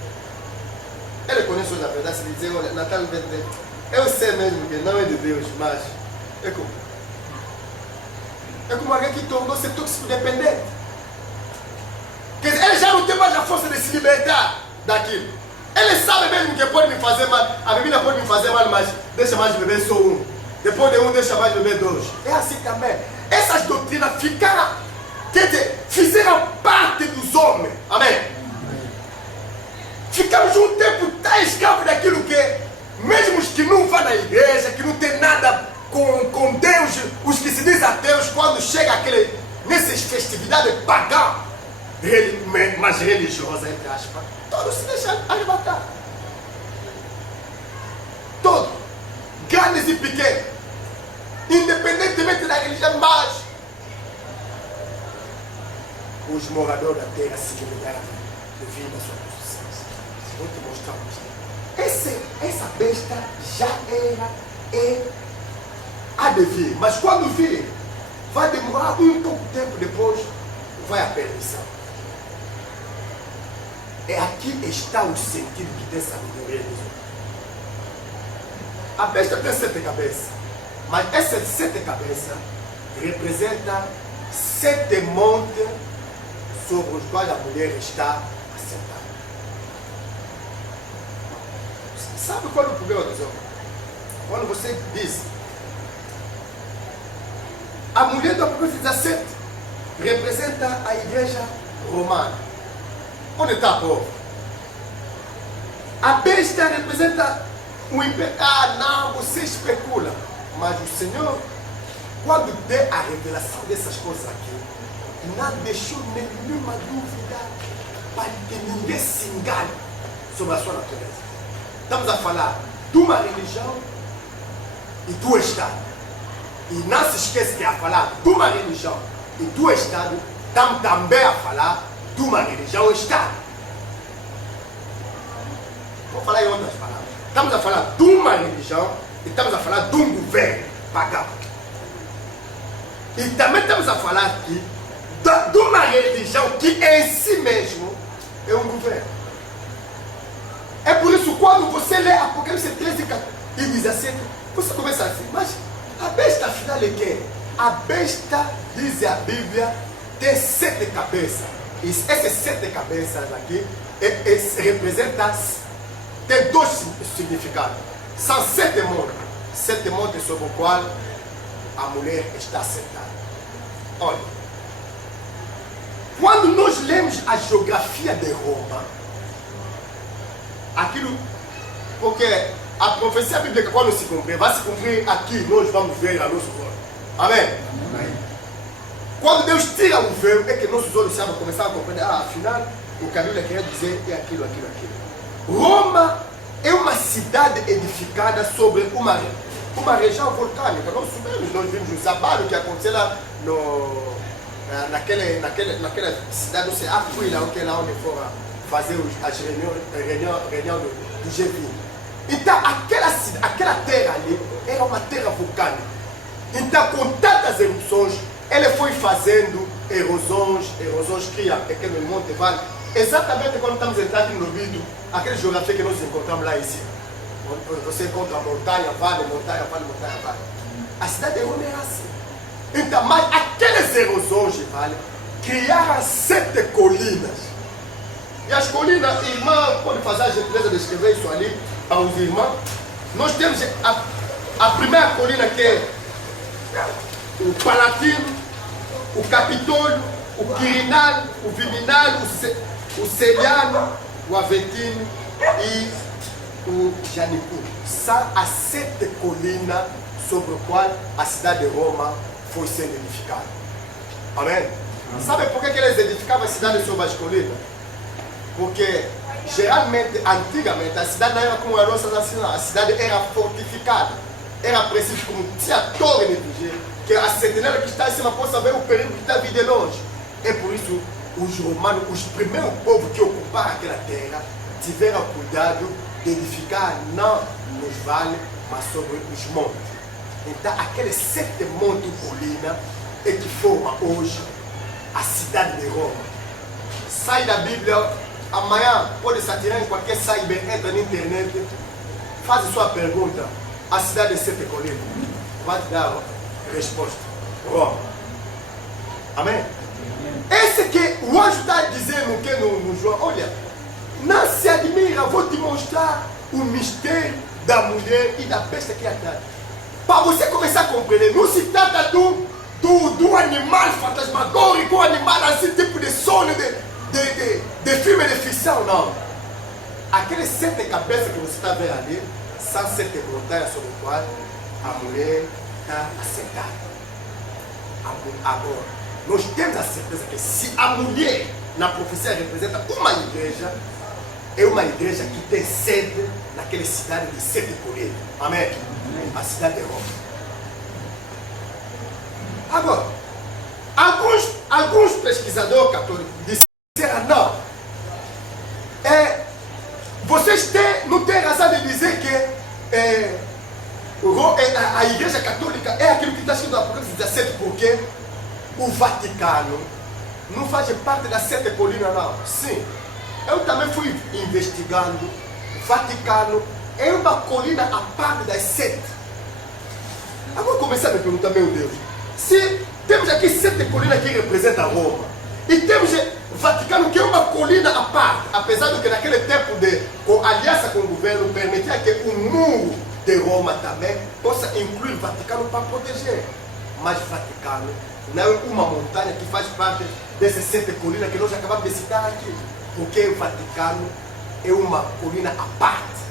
Ele conhece a verdade, se dizer: olha, Natal vende. Eu sei mesmo que não é de Deus, mas é como alguém que tornou-se tóxico dependente. Quer dizer, ele já não tem mais a força de se libertar daquilo. Ele sabe mesmo que pode me fazer mal. A bebida pode me fazer mal, mas deixa mais beber só um. Depois de um, deixa mais beber 2. É assim também. Essas doutrinas ficaram, quer dizer, fizeram parte dos homens. Amém? Ficamos um tempo tão escravos daquilo que, mesmo os que não vão na igreja, que não tem nada com Deus, os que se dizem ateus, quando chega nessas festividades pagãs, mas religiosa, entre aspas, todos se deixam arrebatar. Todos, grandes e pequenos, independentemente da religião, mas os moradores da terra se libertaram devido à sua posição. Vou te mostrar um mistério. Essa besta já era e há de vir, mas quando vir, vai demorar um pouco tempo depois, vai a perdição. É aqui está o sentido que tem sabedoria. A besta tem 7 cabeças, mas essas 7 cabeças representam 7 montes sobre os quais a mulher está assentada. Sabe qual é o problema dos homens? Quando você diz, a mulher do Apocalipse 17 representa a igreja romana. Onde está a povo? A besta representa o império. Ah, não, você especula. Mas o Senhor, quando dê a revelação dessas coisas aqui, não deixou nenhuma dúvida para que ninguém se engane sobre a sua natureza. Estamos a falar de uma religião e do Estado. E não se esqueça que a falar de uma religião e do Estado, estamos também a falar de uma religião e Estado. Vou falar em outras palavras. Estamos a falar de uma religião e estamos a falar de um governo pagão. E também estamos a falar aqui de uma religião que em si mesmo é um governo. É por isso quando você lê Apocalipse 13 e 17, você começa assim, mas a besta afinal é quem? A besta, diz a Bíblia, tem 7 cabeças. E essas 7 cabeças aqui representam, tem 2 significados. São 7 montes. 7 montes sobre o qual a mulher está sentada. Olha, quando nós lemos a geografia de Roma, aquilo, porque a profecia bíblica quando se cumprir, vai se cumprir aqui, nós vamos ver a nossos olhos. Amém? Amém. Quando Deus tira o véu, é que nossos olhos vão começar a compreender, afinal, o que a Bíblia quer dizer é aquilo, aquilo, aquilo. Roma é uma cidade edificada sobre uma região vulcânica. Nós subimos, nós vimos os abalos que aconteceu lá naquela cidade, não sei, Aquila, que é lá onde foram fazer as reuniões do G20. Então, aquela terra ali era uma terra vulcânica. Então, com tantas erupções, ele foi fazendo erosões, cria pequenos montes, vale. Exatamente quando estamos entrando no vídeo, aquela geografia que nós encontramos lá em cima. Você encontra montanha, vale, montanha, vale, montanha, vale. A cidade de Roma era assim. Então, mas aquelas erosões, vale, criaram 7 colinas. E as colinas, irmã, pode fazer a gentileza de escrever isso ali aos irmãos. Nós temos a primeira colina que é o Palatino, o Capitólio, o Quirinal, o Viminal, o Celiano, o Avetino e o Janicu. São as 7 colinas sobre as quais a cidade de Roma foi sendo edificada. Amém? Sabe por que eles edificavam a cidade sobre as colinas? Porque geralmente, antigamente, a cidade não era como a nossa nacional, a cidade era fortificada. Era preciso, como tinha torre de vigia, que a sentinela que está em cima possa ver o perigo que está vindo de longe. É por isso os romanos, os primeiros povos que ocuparam aquela terra, tiveram cuidado de edificar não nos vales, mas sobre os montes. Então, aqueles 7 montes e colinas é que formam hoje a cidade de Roma. Sai da Bíblia, amanhã pode se atirar em qualquer cyber, entra na internet, faz a sua pergunta, a cidade de 7 colinas, vai te dar a resposta. Roma. Amém? Esse que o anjo está dizendo que no João, olha, não se admira, vou te mostrar o mistério da mulher e da besta que é atrás. Para você começar a compreender, não se trata do animal fantasmagórico, um animal assim, tipo de sonho, de filme de ficção, não. Aqueles 7 cabeças que você está vendo ali, são 7 montanhas sobre as quais a mulher está assentada. Agora, nós temos a certeza que se a mulher na profecia representa uma igreja, é uma igreja que tem sede naquela cidade de 7 colinas. Amém? Amém? A cidade de Roma. Agora, alguns pesquisadores católicos disseram não. Vocês não têm razão de dizer que a igreja católica é aquilo que está escrito no Apocalipse 17, porque o Vaticano não faz parte das 7 colinas, não. Sim, eu também fui investigando. O Vaticano é uma colina à parte das 7. Agora começar a me perguntar, meu Deus, se temos aqui 7 colinas que representam Roma, E temos o Vaticano, que é uma colina à parte, apesar de que naquele tempo, com aliança com o governo, permitia que o muro de Roma também possa incluir o Vaticano para proteger. Mas o Vaticano não é uma montanha que faz parte dessas 7 colinas que nós acabamos de citar aqui. Porque o Vaticano é uma colina à parte.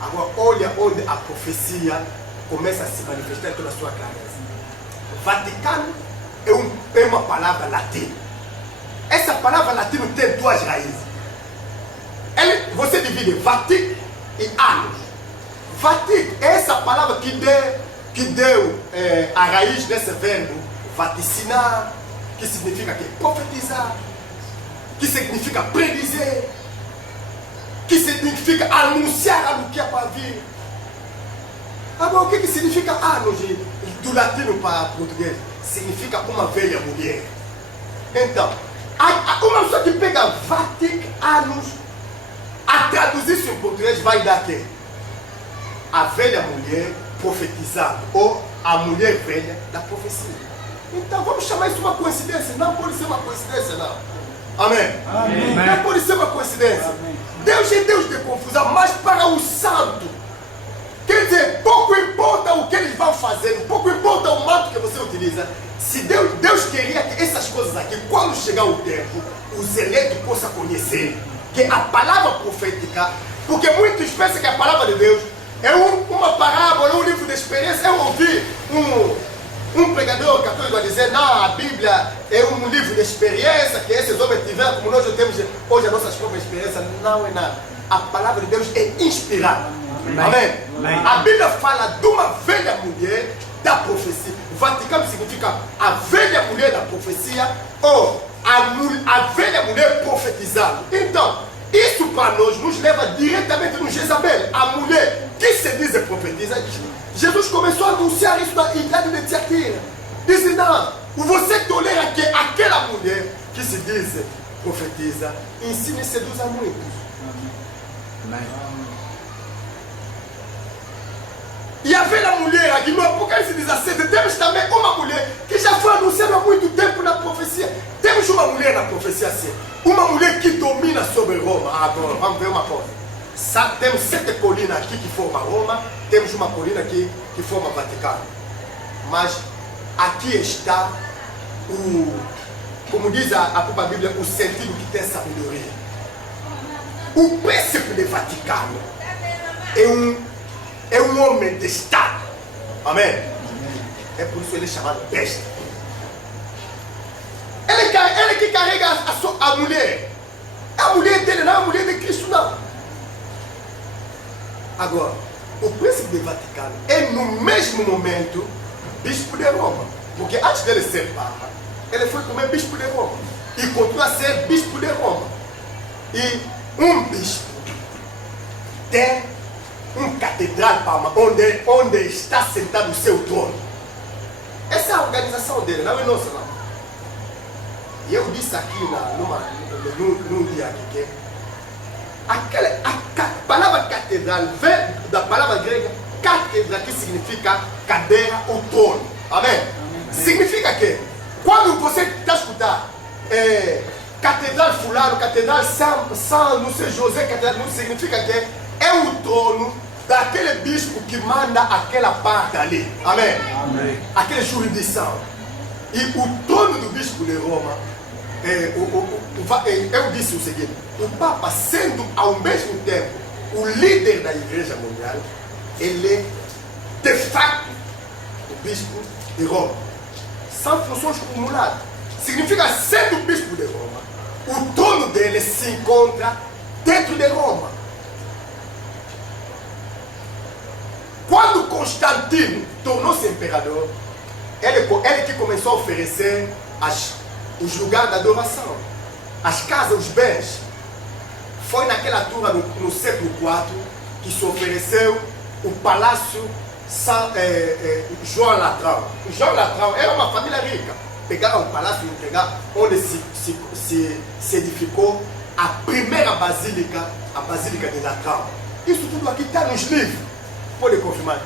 Agora, olha onde a profecia começa a se manifestar em toda a sua clareza. Vaticano é uma palavra latina. Essa palavra latina tem 2 raízes. Você divide Vatic e Anus. Vatic é essa palavra que deu a raiz desse verbo vaticinar, que significa que profetizar, que significa predizer, que significa anunciar algo que é para vir. Agora, o que significa Anus do latino para português? Significa uma velha mulher. Então, uma pessoa que pega Vatic, Anus, a traduzir isso em português vai dar quê? A velha mulher profetizando, ou a mulher velha da profecia. Então vamos chamar isso uma coincidência. Não pode ser uma coincidência, não. Amém? Amém. Não pode ser uma coincidência. Amém. Deus é Deus de confusão, mas para o santo, quer dizer, pouco importa o que eles vão fazer, pouco importa o manto que você utiliza. Se Deus queria que essas coisas aqui, quando chegar o tempo, os eleitos possam conhecer que a palavra profética, porque muitos pensam que a palavra de Deus é uma parábola, um livro de experiência. Eu ouvi um pregador católico a dizer: não, a Bíblia é um livro de experiência que esses homens tiveram, como nós temos hoje as nossas próprias experiências. Não é nada. A palavra de Deus é inspirada. Amém? Amém? A Bíblia fala de uma velha mulher da profecia. O Vaticano significa a velha mulher da profecia, ou a velha mulher profetizando. Então, isso para nós nos leva diretamente no Jezabel, a mulher que se diz profetiza. Jesus começou a anunciar isso na idade de Tiatira. Disse: não, você tolera que aquela mulher que se diz profetiza ensina e seduz a muitos. Amém. E a velha mulher aqui no Apocalipse 17, temos também uma mulher que já foi anunciada há muito tempo na profecia. Temos uma mulher na profecia assim, uma mulher que domina sobre Roma. Agora, vamos ver uma coisa. Temos 7 colinas aqui que formam Roma, temos uma colina aqui que forma Vaticano. Mas aqui está como diz a própria Bíblia, o sentido que tem sabedoria. O príncipe de Vaticano é um homem de Estado. Amém? É por isso ele é chamado besta. Ele que carrega a mulher. A mulher dele não é a mulher de Cristo, não. Agora, o príncipe de Vaticano é no mesmo momento bispo de Roma. Porque antes dele ser papa, ele foi como bispo de Roma. E continua a ser bispo de Roma. E um bispo tem catedral Palma, onde está sentado o seu trono. Essa é a organização dele, não é nossa, não. E eu disse aqui num dia aqui que a palavra catedral vem da palavra grega cátedra, que significa cadeira ou trono. Amém? Amém. Significa que quando você está escutando catedral fulano, catedral São, não sei, José, catedral, não significa que é o trono daquele bispo que manda aquela parte ali. Amém? Amém. Aquela jurisdição. E o trono do bispo de Roma, eu disse o seguinte: o Papa, sendo ao mesmo tempo o líder da Igreja Mundial, ele é de facto o bispo de Roma. São funções acumuladas. Significa, sendo o bispo de Roma, o trono dele se encontra dentro de Roma. Quando Constantino tornou-se imperador, ele que começou a oferecer os lugares de adoração, as casas, os bens. Foi naquela altura, no século IV, que se ofereceu o palácio João Latrão. O João Latrão era uma família rica. Pegaram o palácio e entregaram, onde se edificou a primeira basílica, a Basílica de Latrão. Isso tudo aqui está nos livros. Pode confirmar.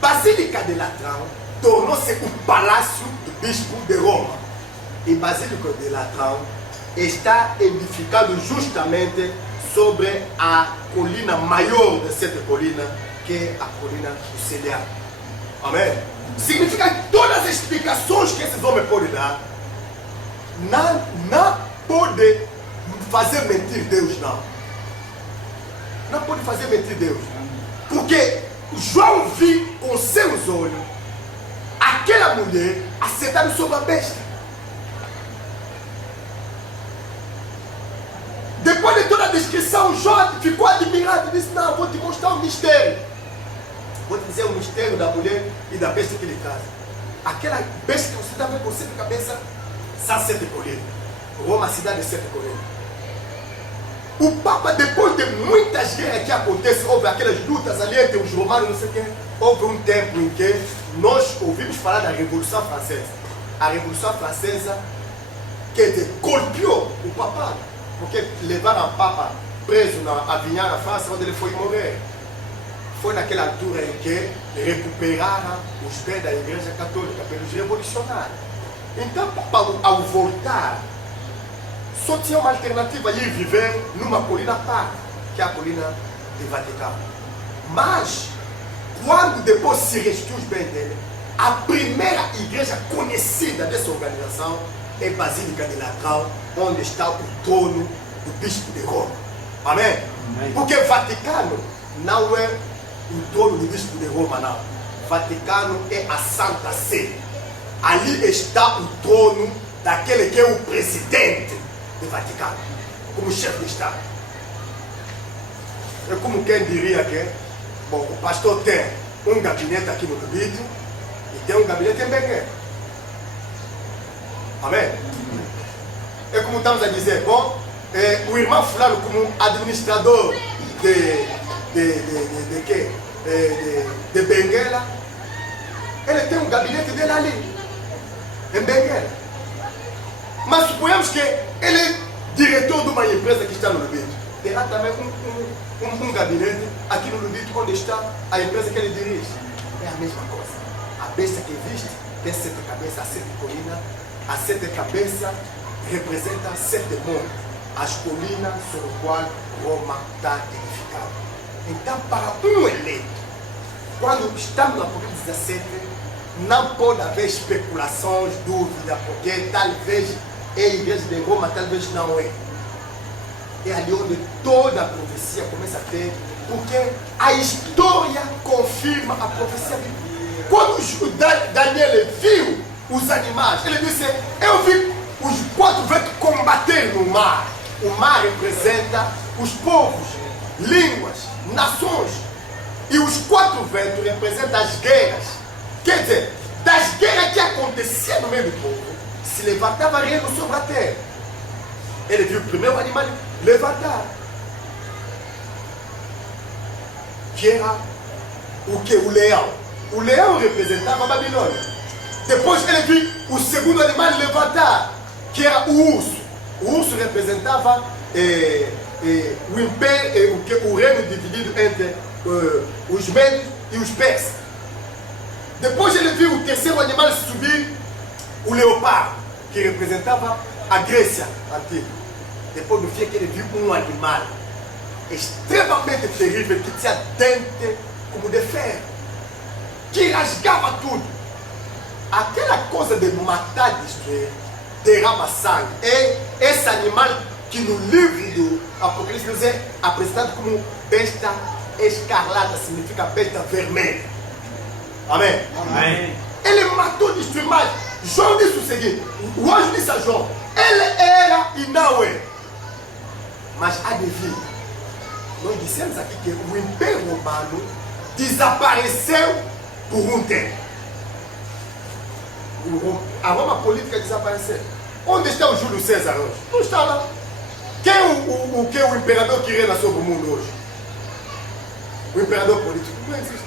Basílica de Latrão tornou-se o palácio do bispo de Roma. E Basílica de Latrão está edificado justamente sobre a colina maior de cette colina, que é a colina do Celiar. Amém? Significa que todas as explicações que esses homens podem dar não pode fazer mentir Deus, não. Não pode fazer mentir Deus. Porque João viu com seus olhos aquela mulher assentada sobre a besta. Depois de toda a descrição, João ficou admirado e disse: não, vou te mostrar um mistério. Vou te dizer o mistério da mulher e da besta que ele traz. Aquela besta que você está vendo com 7 cabeças, são 7 colheres. Roma, a cidade de 7 colheres. O Papa, depois de muitas guerras que acontecem, houve aquelas lutas ali entre os romanos, não sei o quê, houve um tempo em que nós ouvimos falar da Revolução Francesa. A Revolução Francesa, quer dizer, golpeou o papado, porque levaram o Papa preso na Avignon, na França, onde ele foi morrer. Foi naquela altura em que recuperaram os pés da Igreja Católica pelos revolucionários. Então, ao voltar, só tinha uma alternativa, ir viver numa colina par, que é a colina do Vaticano. Mas, quando depois se restou os bens dele, a primeira igreja conhecida dessa organização é a Basílica de Latrão, onde está o trono do Bispo de Roma. Amém? Amém. Porque o Vaticano não é o trono do Bispo de Roma, não. O Vaticano é a Santa Sé. Ali está o trono daquele que é o presidente do Vaticano, como chefe de Estado. É como quem diria que, bom, o pastor tem um gabinete aqui no Lubito e tem um gabinete em Bengué. Amém? É como estamos a dizer, bom, o irmão fulano como administrador de Benguela, ele tem um gabinete dele ali, em Benguela. Mas suponhamos que ele é diretor de uma empresa que está no Lubito. Terá também um gabinete aqui no Lubito, onde está a empresa que ele dirige. É a mesma coisa. A besta que viste tem 7 cabeças, a 7 colinas. As 7 cabeças representam 7 montes, as colinas sobre as quais Roma está edificada. Então, para um eleito, quando estamos no Apocalipse 17, não pode haver especulações, dúvidas, porque talvez é a igreja de Roma, talvez não é. É ali onde toda a profecia começa a ter, porque a história confirma a profecia bíblica. Quando Daniel viu os animais, ele disse: eu vi os 4 ventos combater no mar. O mar representa os povos, línguas, nações. E os 4 ventos representam as guerras. Quer dizer, das guerras que aconteciam no meio do povo, se levantava reino sobre a terra. Ele viu o primeiro animal levantar, que era o que? O leão. O leão representava a Babilônia. Depois ele viu o segundo animal levantar, que era o urso. O urso representava o império, o reino dividido entre os medos e os persas. Depois ele viu o terceiro animal subir, o leopardo, que representava a Grécia antiga. Depois no fim que ele viu um animal extremamente terrível, que tinha dente como de ferro, que rasgava tudo. Aquela coisa de matar, destruir, derrama sangue, é esse animal que no livro do Apocalipse nos é apresentado como besta escarlata, significa besta vermelha. Amém? Amém. Ele matou, destruiu, mas João disse o seguinte: o anjo disse a João, ele era e não é, mas há de vir. Nós dissemos aqui que o Império Romano desapareceu por um tempo. A Roma política desapareceu. Onde está o Júlio César hoje? Não está lá. Quem é o imperador que reina sobre o mundo hoje? O imperador político não existe.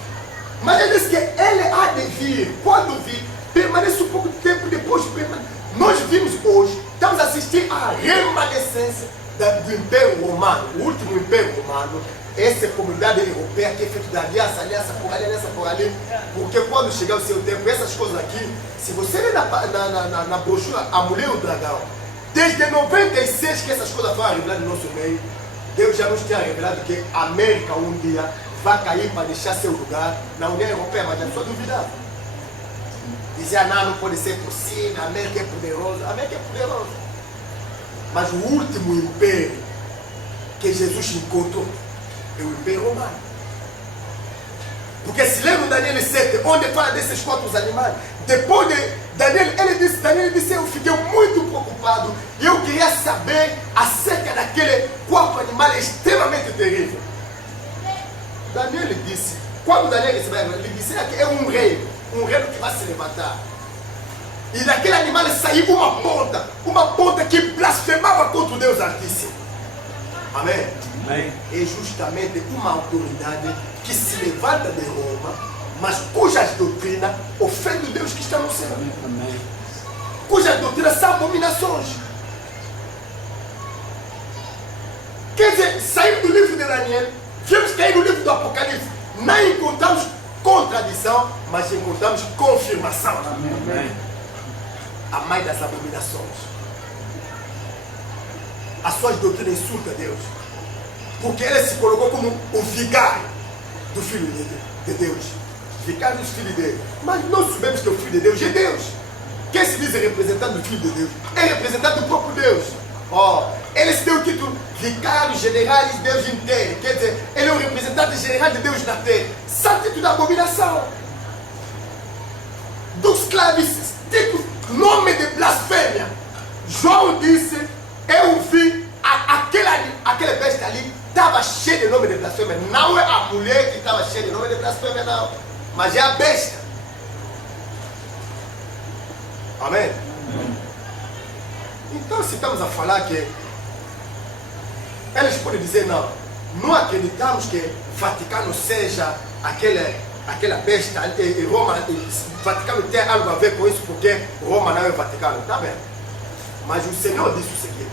Mas ele disse que ele há de vir. Quando vir, permanece um pouco de tempo depois. Nós vimos hoje, estamos a assistir à remanescência do Império Romano. O último Império Romano, essa comunidade europeia que é feita de aliança por ali, aliança por ali. Porque quando chegar o seu tempo, essas coisas aqui, se você ler na brochura A Mulher e o Dragão, Desde 96 que essas coisas foram reveladas no nosso meio, Deus já nos tinha revelado que a América um dia vai cair para deixar seu lugar na União Europeia, mas a pessoa duvidava. Dizia, não pode ser possível, a América é poderosa. A América é poderosa. Mas o último império que Jesus encontrou é o Império Romano. Porque se lembra Daniel 7, onde fala desses 4 animais, depois de Daniel disse, eu fiquei muito preocupado e eu queria saber acerca daquele 4 animais extremamente terrível. Daniel disse, quando Daniel disse, ele disse que é um reino que vai se levantar. E daquele animal saiu uma ponta que blasfemava contra o Deus Altíssimo. Amém? Amém. É justamente uma autoridade que se levanta de Roma, mas cujas doutrinas ofendem o Deus que está no céu. Amém. Cujas doutrinas são abominações. Quer dizer, saindo do livro de Daniel, viemos cair no livro do Apocalipse. Não encontramos contradição, mas encontramos confirmação. Amém. A mãe das abominações. As suas doutrinas insultam a Deus. Porque ele se colocou como o vigário do Filho de Deus. Vigário dos filhos dele. Mas nós sabemos que o Filho de Deus é Deus. Quem se diz representante do Filho de Deus? É representante do próprio Deus. Ele se deu o título Vigário General de Deus inteiro. Quer dizer, ele é o representante general de Deus na terra. Sabe título da abominação? Dos claves, título, nome de blasfêmia. João disse, eu vi aquele besta ali, estava cheio de nome de blasfêmia. Não é a mulher que estava cheia de nome de blasfêmia, não. Mas é a besta. Amém? Então, se estamos a falar que eles podem dizer, não acreditamos que Vaticano seja aquela besta, e Roma, Vaticano tem algo a ver com isso, porque Roma não é Vaticano, tá bem? Mas o Senhor disse o seguinte: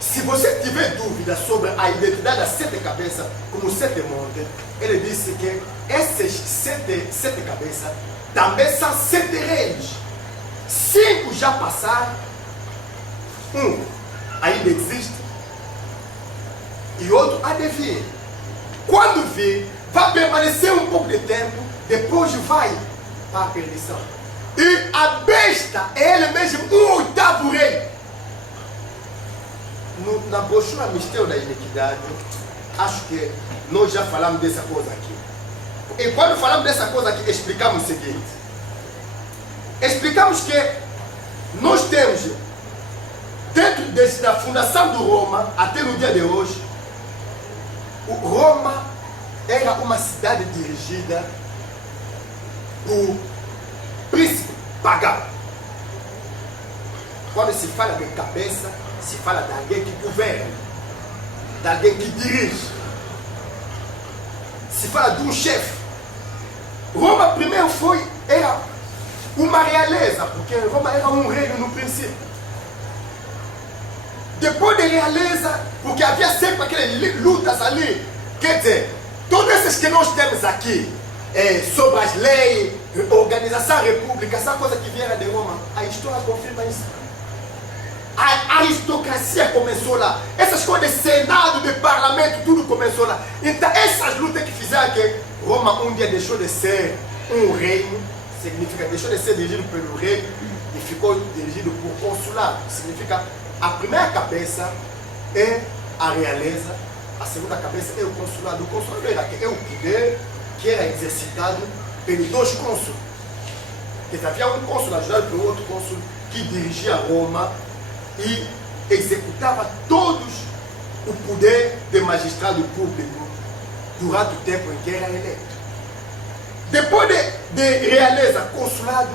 se você tiver dúvida sobre a identidade das 7 cabeças, como 7 montes, ele disse que essas 7 cabeças também são 7 reis. 5 já passaram, 1 ainda existe, e outro há de vir. Quando vir, vai permanecer um pouco de tempo, depois vai para a perdição. E a besta é ele mesmo, um 8º rei. Na brochura Mistério da Iniquidade, acho que nós já falamos dessa coisa aqui. E quando falamos dessa coisa aqui, explicamos o seguinte: explicamos que nós temos, dentro da fundação de Roma, até no dia de hoje, Roma era uma cidade dirigida por príncipe pagão. Quando se fala de cabeça, se fala de alguém que governa, de alguém que dirige. Se fala de um chefe. Roma primeiro era uma realeza, porque Roma era um reino no princípio. Depois de realeza, porque havia sempre aquelas lutas ali. Quer dizer, todas essas que nós temos aqui, sobre as leis, organização república, essa coisa que vieram de Roma, a história confirma isso. A aristocracia começou lá. Essas coisas de senado, de parlamento, tudo começou lá. Então essas lutas que fizeram que Roma um dia deixou de ser um reino, significa deixou de ser dirigido pelo rei e ficou dirigido por consulado. Significa a primeira cabeça é a realeza, a segunda cabeça é o consulado. O consulado é o poder que era exercitado pelos 2 cônsules. Então havia um cônsul ajudado pelo outro cônsul que dirigia Roma e executava todos o poder de magistrado público durante o tempo em que era eleito. Depois de realeza, consulado,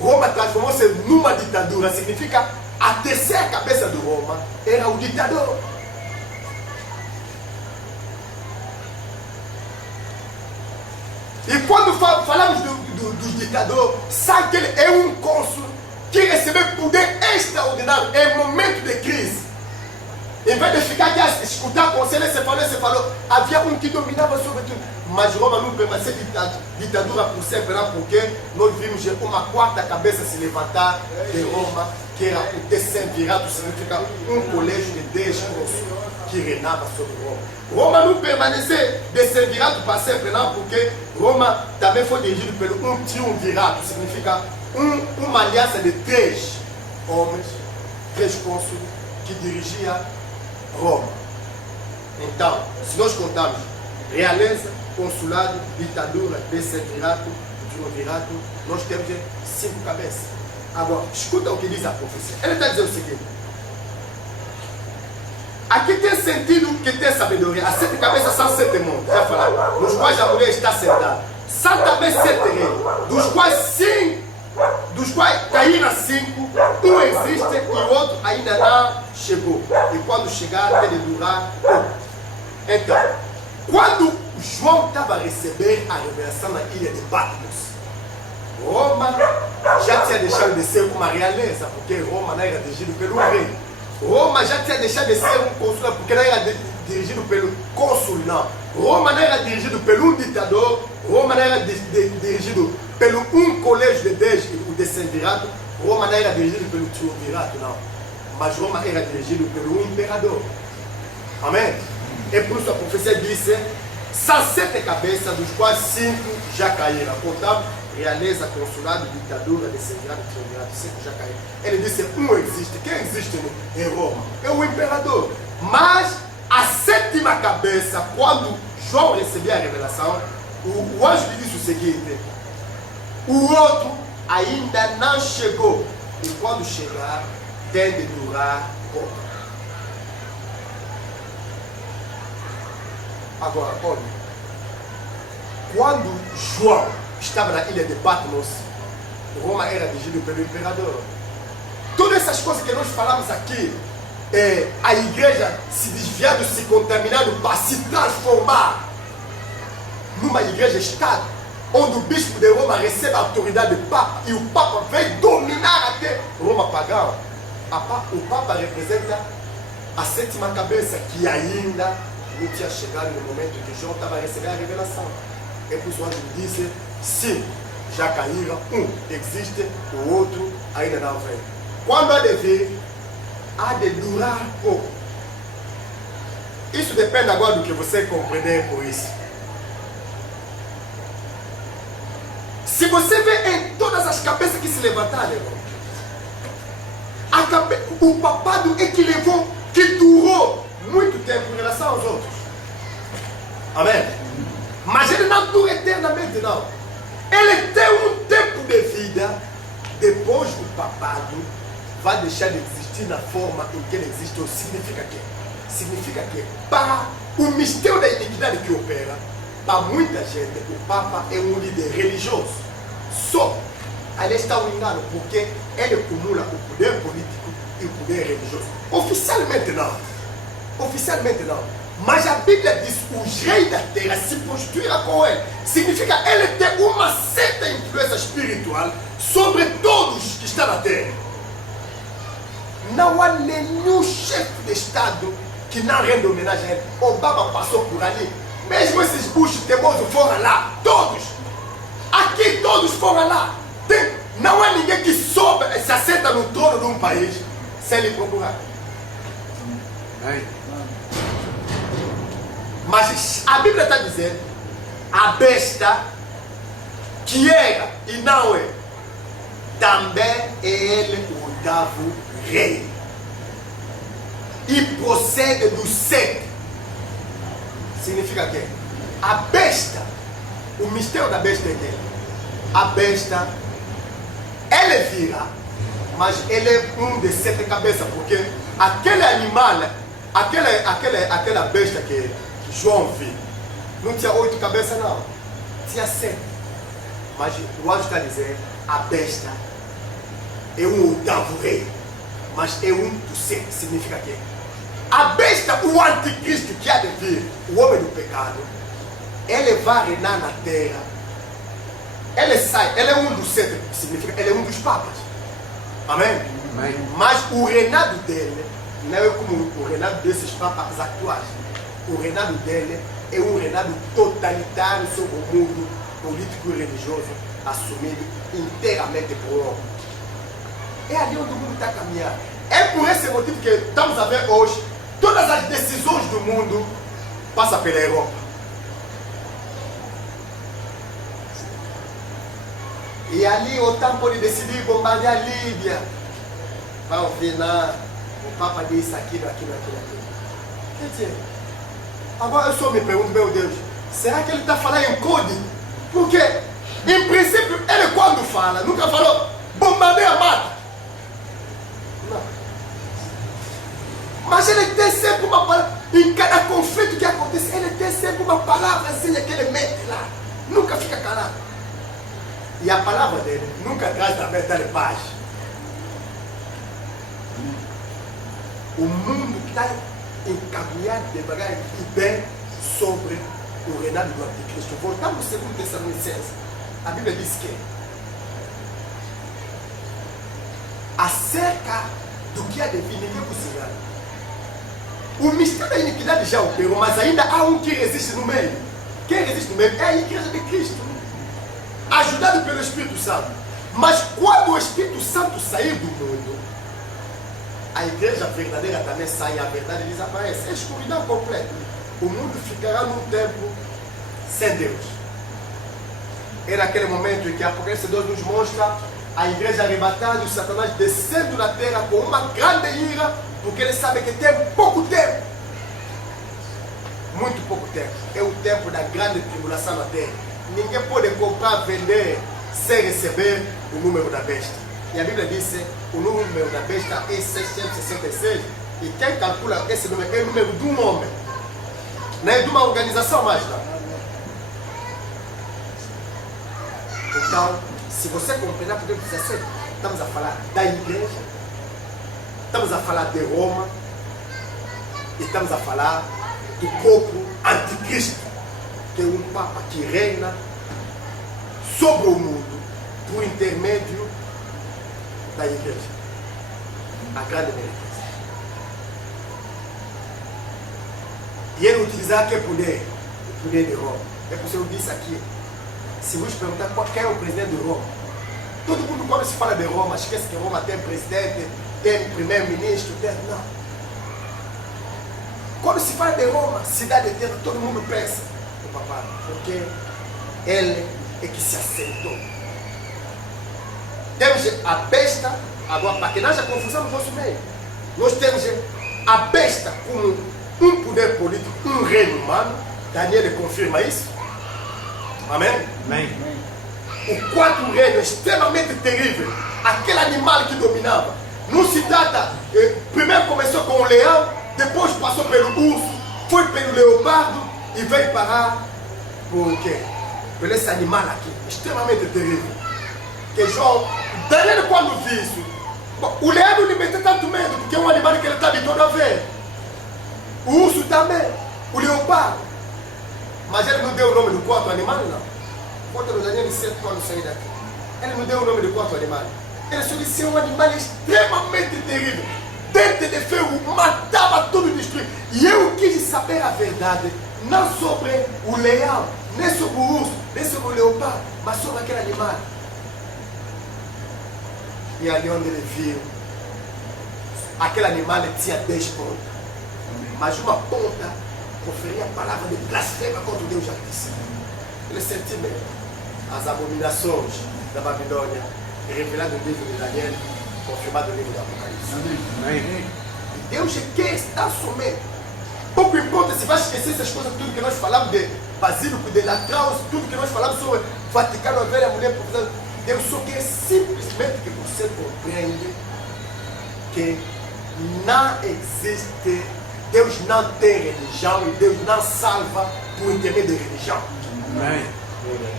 Roma transformou-se numa ditadura. Significa a terceira cabeça de Roma era o ditador. E quando falamos dos ditadores, sabe que ele é um cônsul que recebeu poder extraordinário em momento de crise. Em vez de ficar aqui a escutar conselho, você falou, havia um que dominava sobre tudo. Mas Roma não permaneceu ditadura por sempre, não, porque nós vimos uma quarta cabeça se levantar de Roma, que era o Decemvirato, significa um colégio de 10 cônsules que reinava sobre Roma. Roma não permaneceu Decemvirato para sempre, não, porque Roma também foi dirigido pelo um triunvirato, significa uma aliança de 3 homens, 3 cônsules, que dirigia Roma. Então, se nós contarmos realeza, consulado, ditadura, decemvirato, triunvirato, nós temos 5 cabeças. Agora, escuta o que diz a profecia. Ele está dizendo o seguinte: aqui tem sentido que tem sabedoria. As 7 cabeças são 7 mundos, já falaram, nos quais a mulher está sentada. São também 7 reis, dos quais caíram 5, um existe e o outro ainda não chegou. E quando chegar, tem de durar pouco. Então, quando João estava a receber a revelação na ilha de Patmos, Roma já tinha deixado de ser uma realeza, porque Roma não era dirigido pelo rei. Roma já tinha deixado de ser um consul, porque não era dirigido pelo cônsul, não. Roma não era dirigido pelo um ditador, Roma não era dirigido pelo um colégio de 10, o decemvirato. Roma não era dirigido pelo triunvirato, não. Mas Roma era dirigido pelo imperador. Amém? E por isso a profecia disse: são 7 cabeças, dos quais 5 já caíram. Portanto, realeza, consulado, ditadura, decemvirato, triunvirato, 5 já caíram. Ele disse: um existe. Quem existe em Roma? É o imperador. Mas a 7ª cabeça, quando João recebeu a revelação, o anjo lhe disse o seguinte: o outro ainda não chegou. E quando chegar, tem de durar pouco. Agora, olha, quando João estava na ilha de Patmos, Roma era dirigido pelo imperador. Todas essas coisas que nós falamos aqui, a igreja se desviando, se contaminando para se transformar numa igreja-estado, onde o bispo de Roma recebe a autoridade do Papa e o Papa vem dominar até Roma pagã. O Papa representa a 7ª cabeça, que ainda não tinha chegado no momento que João estava a receber a revelação. É por isso que o anjo disse: sim, já caíram, um existe, o outro ainda não vem. Quando há de vir, há de durar pouco. Isso depende agora do que você compreender por isso. Se você vê em todas as cabeças que se levantaram, o papado é que levou, que durou muito tempo em relação aos outros. Amém? Mas ele não dura eternamente, não. Ele tem um tempo de vida. Depois o papado vai deixar de existir na forma em que ele existe. Ou significa que para o mistério da iniquidade que opera, para muita gente, o Papa é um líder religioso. Só ali está o engano, porque ele acumula o poder político e o poder religioso. Oficialmente não. Oficialmente não. Mas a Bíblia diz: os reis da terra se prostituíram com ele. Significa que ele tem uma certa influência espiritual sobre todos que estão na terra. Não há nenhum chefe de Estado que não renda homenagem a ele. Obama passou por ali. Mesmo esses Bush teimosos foram lá. Todos. Aqui todos foram lá. Não há ninguém que soube, se assenta no trono de um país sem lhe procurar. Mas a Bíblia está dizendo: a besta que era e não é, também é ele o 8º rei. E procede do 7. Significa que a besta, o mistério da besta é que a besta, ele vira, mas ele é um de 7 cabeças, porque aquele animal, aquela besta que João viu, não tinha 8 cabeças, não, tinha 7. Mas o anjo está dizendo: a besta é um 8º rei, mas é um dos 7. Significa que a besta, o anticristo que há de vir, o homem do pecado, ele vai reinar na terra. Ele sai, ele é um dos 7, significa ele é um dos papas. Amém? Amém. Mas o reinado dele não é como o reinado desses papas atuais. O reinado dele é um reinado totalitário sobre o mundo político e religioso, assumido inteiramente por homem. É ali onde o mundo está caminhando. É por esse motivo que estamos a ver hoje, todas as decisões do mundo passam pela Europa. E ali o OTAN pode decidir bombardear a Líbia. Vai ouvir, não, o Papa disse aquilo. Quer dizer, agora eu só me pergunto, meu Deus, será que ele está falando em código? Porque, em princípio, ele quando fala, nunca falou bombardeia, mata. Não. Mas ele tem sempre uma palavra, em cada conflito que acontece, ele tem sempre uma palavrazinha que ele mete lá. Nunca fica calado. E a palavra dele nunca traz também de paz. O mundo está encaminhado devagar e bem sobre o reinado do anticristo. Voltamos ao 2 Tessalonicenses. A Bíblia diz que acerca do que há de vir, ninguém conseguirá. O mistério da iniquidade já operou, mas ainda há um que resiste no meio. Quem resiste no meio é a igreja de Cristo, ajudado pelo Espírito Santo. Mas quando o Espírito Santo sair do mundo, a igreja verdadeira também sai, a verdade desaparece. É escuridão completa. O mundo ficará num tempo sem Deus. É naquele momento em que a Apocalipse 2 nos mostra a igreja arrebatada e o Satanás descendo na terra com uma grande ira, porque ele sabe que tem pouco tempo. Muito pouco tempo. É o tempo da grande tribulação na terra. Ninguém pode comprar, vender, sem receber o número da besta. E a Bíblia diz que o número da besta é 666. E quem calcula esse número é o número de um homem. Não é de uma organização mais, não. Então, se você compreender o que precisa ser, estamos a falar da igreja, estamos a falar de Roma, e estamos a falar do corpo anticristo, que é um Papa que reina sobre o mundo por intermédio da igreja, a grande igreja. E ele utilizará que poder? O poder de Roma. É por isso que eu disse aqui. Se vos perguntar qual é o presidente de Roma, todo mundo quando se fala de Roma, esquece que Roma tem presidente, tem primeiro-ministro, tem... Não. Quando se fala de Roma, cidade eterna, todo mundo pensa no papai, porque ele é que se aceitou. Temos a besta, agora para que não haja confusão no vosso meio, nós temos a besta como um poder político, um reino humano. Daniel confirma isso. Amém? Amém. O quarto reino é extremamente terrível. Aquele animal que dominava. Não se trata, primeiro começou com o leão, depois passou pelo urso, foi pelo leopardo e veio parar por quê? Por esse animal aqui, extremamente terrível. Que João, Daniel quando viu isso, o leão não lhe meteu tanto medo, porque é um animal que ele está habituado a ver. O urso também, o leopardo. Mas ele não deu o nome do quarto animal, não. Conta no Daniel 7 quando sair daqui. Ele não deu o nome do quarto animal. Ele só disse um animal extremamente terrível. Dente de ferro, matava tudo e destruía. E eu quis saber a verdade, não sobre o leão, nem sobre o urso, nem sobre o leopardo, mas sobre aquele animal. E ali onde ele viu, aquele animal tinha 10 pontas. Mas uma ponta proferia a palavra de blasfêmia contra o Deus Altíssimo. Ele sentiu mesmo as abominações da Babilônia, revelado no livro de Daniel, confirmado no livro do Apocalipse. Amém. E Deus quer estar somente. Pouco importa se vai esquecer essas coisas, tudo que nós falamos de Basílico, de Latraus, tudo que nós falamos sobre Vaticano, a velha mulher professora. Deus só quer simplesmente que você compreenda que não existe, Deus não tem religião e Deus não salva por intermédio de religião. Amém.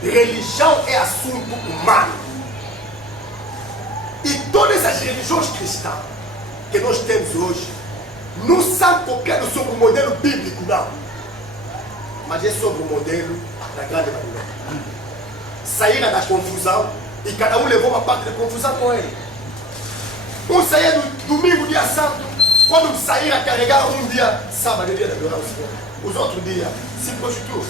Religião é assunto humano. E todas as religiões cristãs que nós temos hoje não são copiadas sobre o modelo bíblico, não. Mas é sobre o modelo da grande Babilônia. Saíram da confusão e cada um levou uma parte da confusão com ele. Um saía no domingo, dia santo, Quando sair a carregar um dia, sábado é dia de adorar o Senhor. Os outros dias se prostituem.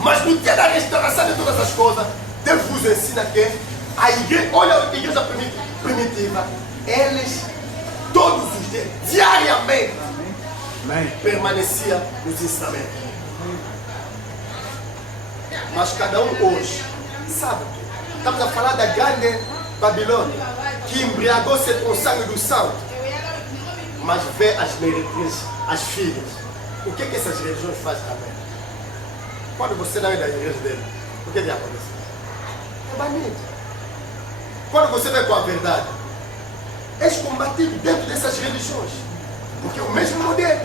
Mas no dia da restauração de todas as coisas, Deus vos ensina que a igreja, olha a igreja primitiva, eles todos os dias, diariamente, permanecia nos ensinamentos. Mas cada um hoje, sabe, estamos a falar da grande Babilônia, que embriagou-se com o sangue do santo, mas vê as meretrizes, as filhas. O que essas religiões fazem também? Quando você não é da igreja dele, o que acontece? É banido. Quando você vem com a verdade, és combatido dentro dessas religiões. Porque o mesmo modelo.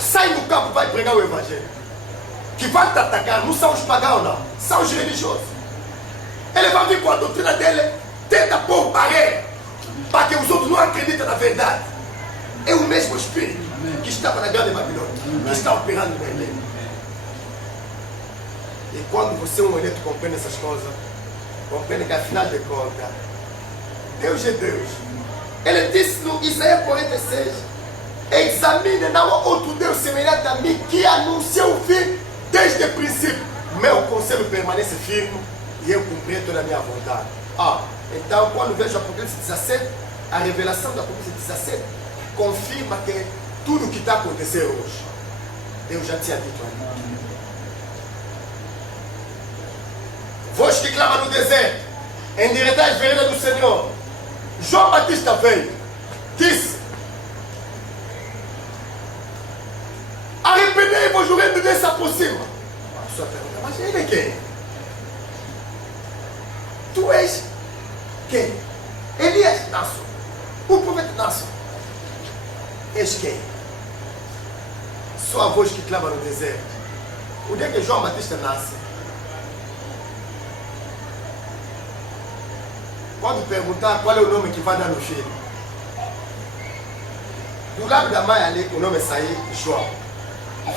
Sai do campo, vai pregar o evangelho. Que vai te atacar, não são os pagãos não, são os religiosos. Ele vai vir com a doutrina dele, tenta pôr barreira, para que os outros não acreditem na verdade. É o mesmo espírito que estava na grande Babilônia, que está operando no eleito. E quando você, um eleito, compreende essas coisas, compreende que afinal de contas, Deus é Deus. Ele disse no Isaías 46, examine, não há outro Deus semelhante a mim, que anuncia o fim desde o princípio. Meu conselho permanece firme e eu cumpri toda a minha vontade. Então quando vejo Apocalipse 17, a revelação do Apocalipse 17 confirma que tudo o que está acontecendo hoje, Deus já tinha dito ali. Voz que clama no deserto, endireitai as veredas do Senhor. João Batista veio, disse: arrependei-vos, o reino de Deus se aproxima. A pessoa pergunta: mas ele é quem? Tu és quem? Elias nasce. O profeta nasce. És quem? Só a voz que clama no deserto. O dia que João Batista nasce, pode perguntar qual é o nome que vai dar no filho. Do lado da mãe ali, o nome saiu João.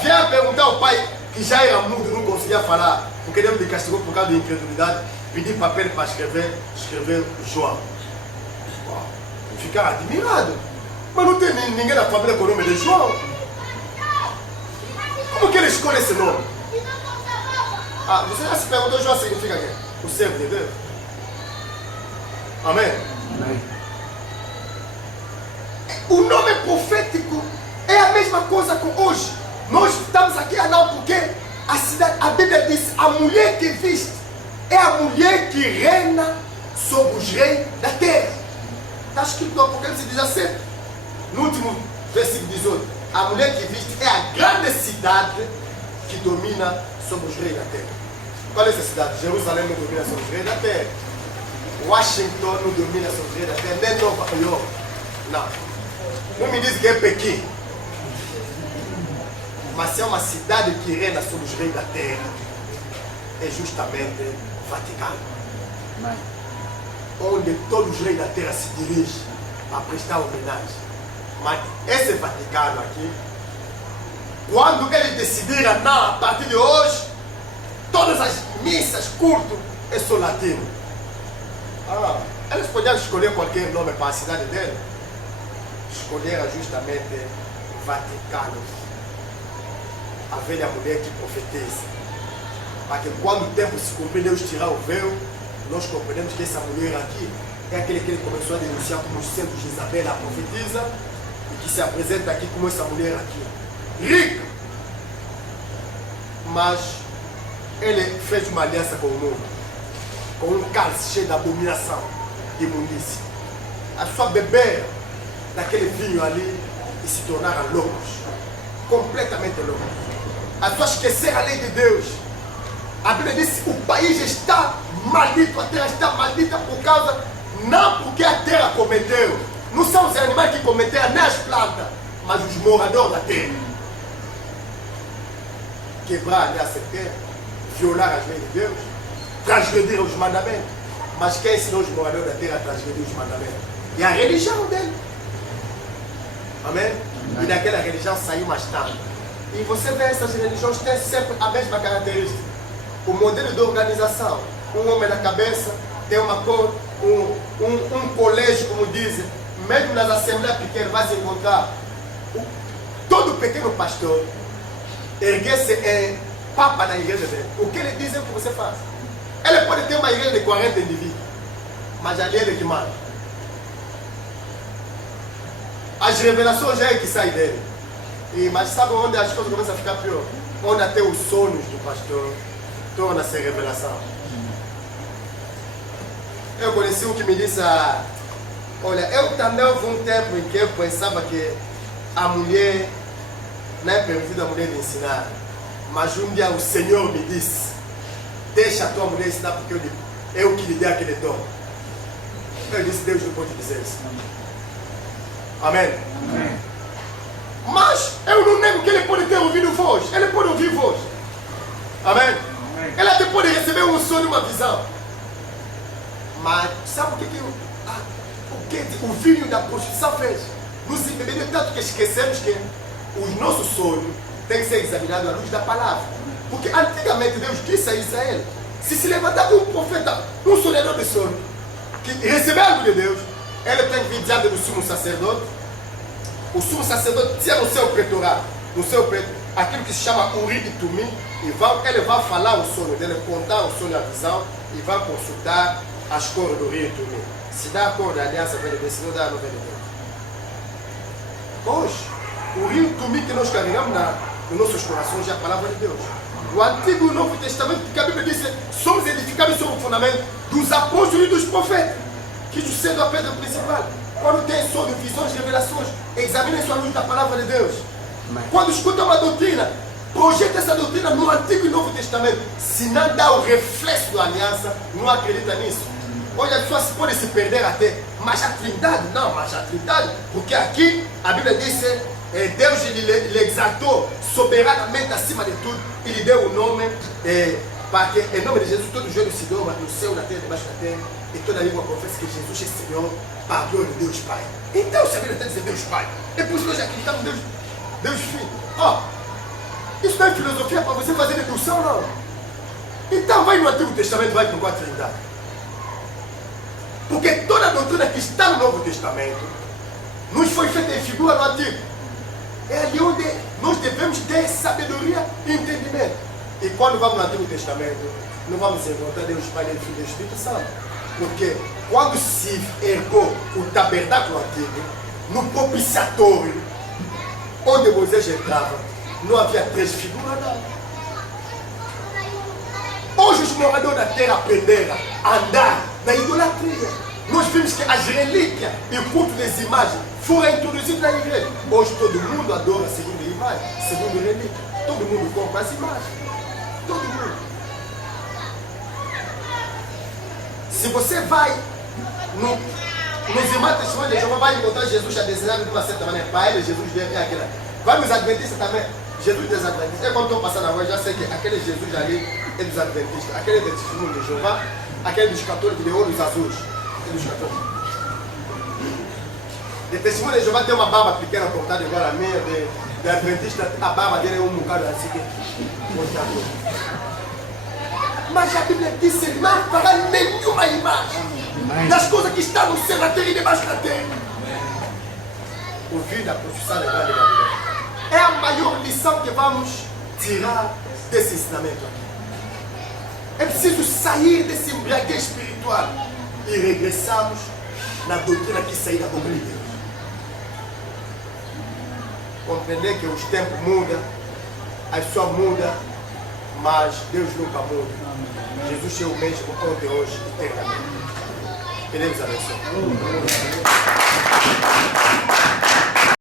Vem perguntar ao pai, que já era mudo, não conseguia falar, porque Deus me castigou por causa da incredulidade, pedir papel para escrever João. Ficar admirado. Mas não tem ninguém na família com o nome de João. Como que ele escolhe esse nome? Você já se perguntou, João significa o quê? O servo de Deus. Amém? Amém. O nome profético é a mesma coisa com hoje. Nós estamos aqui não porque a Bíblia diz: a mulher que viste é a mulher que reina sobre os reis da terra. Está escrito no Apocalipse 17, no último versículo 18. A mulher que viste é a grande cidade que domina sobre os reis da terra. Qual é essa cidade? Jerusalém não domina sobre os reis da terra. Washington não domina sobre os reis da terra. Nem Nova York. Não. Não me diz que é Pequim. Mas é uma cidade que reina sobre os reis da terra. É justamente o Vaticano. Onde todos os reis da terra se dirigem a prestar homenagem. Mas esse Vaticano aqui, quando eles decidiram, não, a partir de hoje, todas as missas, culto, é só latino. Eles podiam escolher qualquer nome para a cidade dele. Escolheram justamente Vaticano. A velha mulher que profetiza. Para que quando o tempo se cumprir, Deus tirar o véu, nós compreendemos que essa mulher aqui é aquele que ele começou a denunciar como os centros de Isabel, a profetiza, e que se apresenta aqui como essa mulher aqui. Rica! Mas ele fez uma aliança com o mundo, com um cálice cheio de abominação, de imundícia. A sua beber daquele vinho ali e se tornaram loucos, completamente loucos. A sua esquecer a lei de Deus. A Bíblia diz que o país está maldito, a terra está maldita por causa, não porque a terra cometeu, não são os animais que cometeram, nem as plantas, mas os moradores da terra. Quebrar a aliança de terra, violar as leis de Deus, transgredir os mandamentos. Mas quem ensinou os moradores da terra a transgredir os mandamentos? É a religião dele. Amém? E daquela religião saiu mais tarde. E você vê essas religiões têm sempre a mesma característica. O modelo de organização. Um homem na cabeça, tem uma cor, um colégio, como dizem, mesmo nas assembleias pequenas, vai encontrar todo pequeno pastor erguer-se em papa na igreja dele. O que ele diz é o que você faz. Ele pode ter uma igreja de 40 indivíduos, mas ali é ele que manda. As revelações já é que sai dele. Mas sabe onde as coisas começam a ficar pior? Onde até os sonhos do pastor tornam-se revelação. Eu conheci um que me disse, olha, eu também houve um tempo em que eu pensava que a mulher não é permitida a mulher de ensinar. Mas um dia o Senhor me disse, deixa a tua mulher ensinar porque eu que lhe dei aquele dom. Eu disse, Deus não pode dizer isso. Amém? Amém. Mas eu não nego que ele pode ter ouvido voz. Ele pode ouvir voz. Amém? Amém. Ele até pode receber um sonho, uma visão. Mas sabe o que o vinho da prostituição fez? Nos embebedou tanto que esquecemos que os nossos sonhos têm que ser examinados à luz da palavra. Porque antigamente Deus disse a Israel, se levantava um profeta, um sonhador de sonho, que recebeu algo de Deus, ele tem que vir diante do sumo sacerdote. O sumo sacerdote tinha no seu pretorado, aquilo que se chama Uri e Tumi, e ele vai falar o sonho dele, contar o sonho, a visão, e vai consultar as cores do Uri e Tumi. Se dá a cor da aliança, vem de Deus, se não dá, não vem de Deus. Hoje, o Uri e Tumi que nós carregamos nos nossos corações é a palavra de Deus. O Antigo e o Novo Testamento, que a Bíblia diz, somos edificados sobre o fundamento dos apóstolos e dos profetas, que sendo a pedra principal. Quando tem sonho, visões, revelações, examine sua luz da palavra de Deus. Quando escuta uma doutrina, projeta essa doutrina no Antigo e Novo Testamento. Se não dá o reflexo da aliança, não acredita nisso. Olha, a pessoa pode se perder até. Mas a Trindade, não, mas a Trindade, porque aqui a Bíblia diz Deus ele exaltou soberanamente acima de tudo e lhe deu o nome, para que em nome de Jesus todo joelho se dobra no céu, na terra, debaixo da terra, e toda língua confessa que Jesus é Senhor, para a glória de Deus Pai. Então, se a Bíblia está dizendo Deus Pai, é por isso que nós acreditamos em Deus Filho. Isso não é filosofia para você fazer dedução, não. Então, vai no Antigo Testamento, vai procurar a Trindade. Porque toda a doutrina que está no Novo Testamento nos foi feita em figura no Antigo. É ali onde nós devemos ter sabedoria e entendimento. E quando vamos no Antigo Testamento, não vamos encontrar Deus Pai, Deus Filho e Deus Espírito Santo. Porque quando se ergou o tabernáculo antigo, no propiciatório, onde Moisés entrava, não havia 3 figuras, não. Hoje os moradores da terra aprenderam a andar na idolatria. Nós vimos que as relíquias e o culto das imagens foram introduzidos na igreja. Hoje todo mundo adora segundo a imagem, segundo a relíquia. Todo mundo compra as imagens. Todo mundo. Se você vai nos irmãos testemunhos de Jeová, vai encontrar Jesus a desenhado de uma certa maneira. Para ele, Jesus é aquela. Vai nos adventistas também. Jesus dos adventistas. É quando estou passando na rua, já sei que aquele Jesus ali é dos adventistas. Aquele é do testemunho de Jeová. Aquele dos católicos de olhos azuis. É dos católicos. De testemunho de Jeová tem uma barba pequena cortada igual a minha. De adventista, a barba dele é um bocado assim. Mas a Bíblia diz que não fará nenhuma imagem das coisas que estão no céu, na terra e debaixo da terra. O vinho da prostituição é grande. É a maior lição que vamos tirar desse ensinamento aqui. É preciso sair desse embriaguez espiritual e regressarmos na doutrina que saiu da boca de Deus. Compreender que os tempos mudam, as pessoas mudam, mas Deus nunca muda. Jesus é o mesmo ontem, hoje e eternamente. Que Deus abençoe.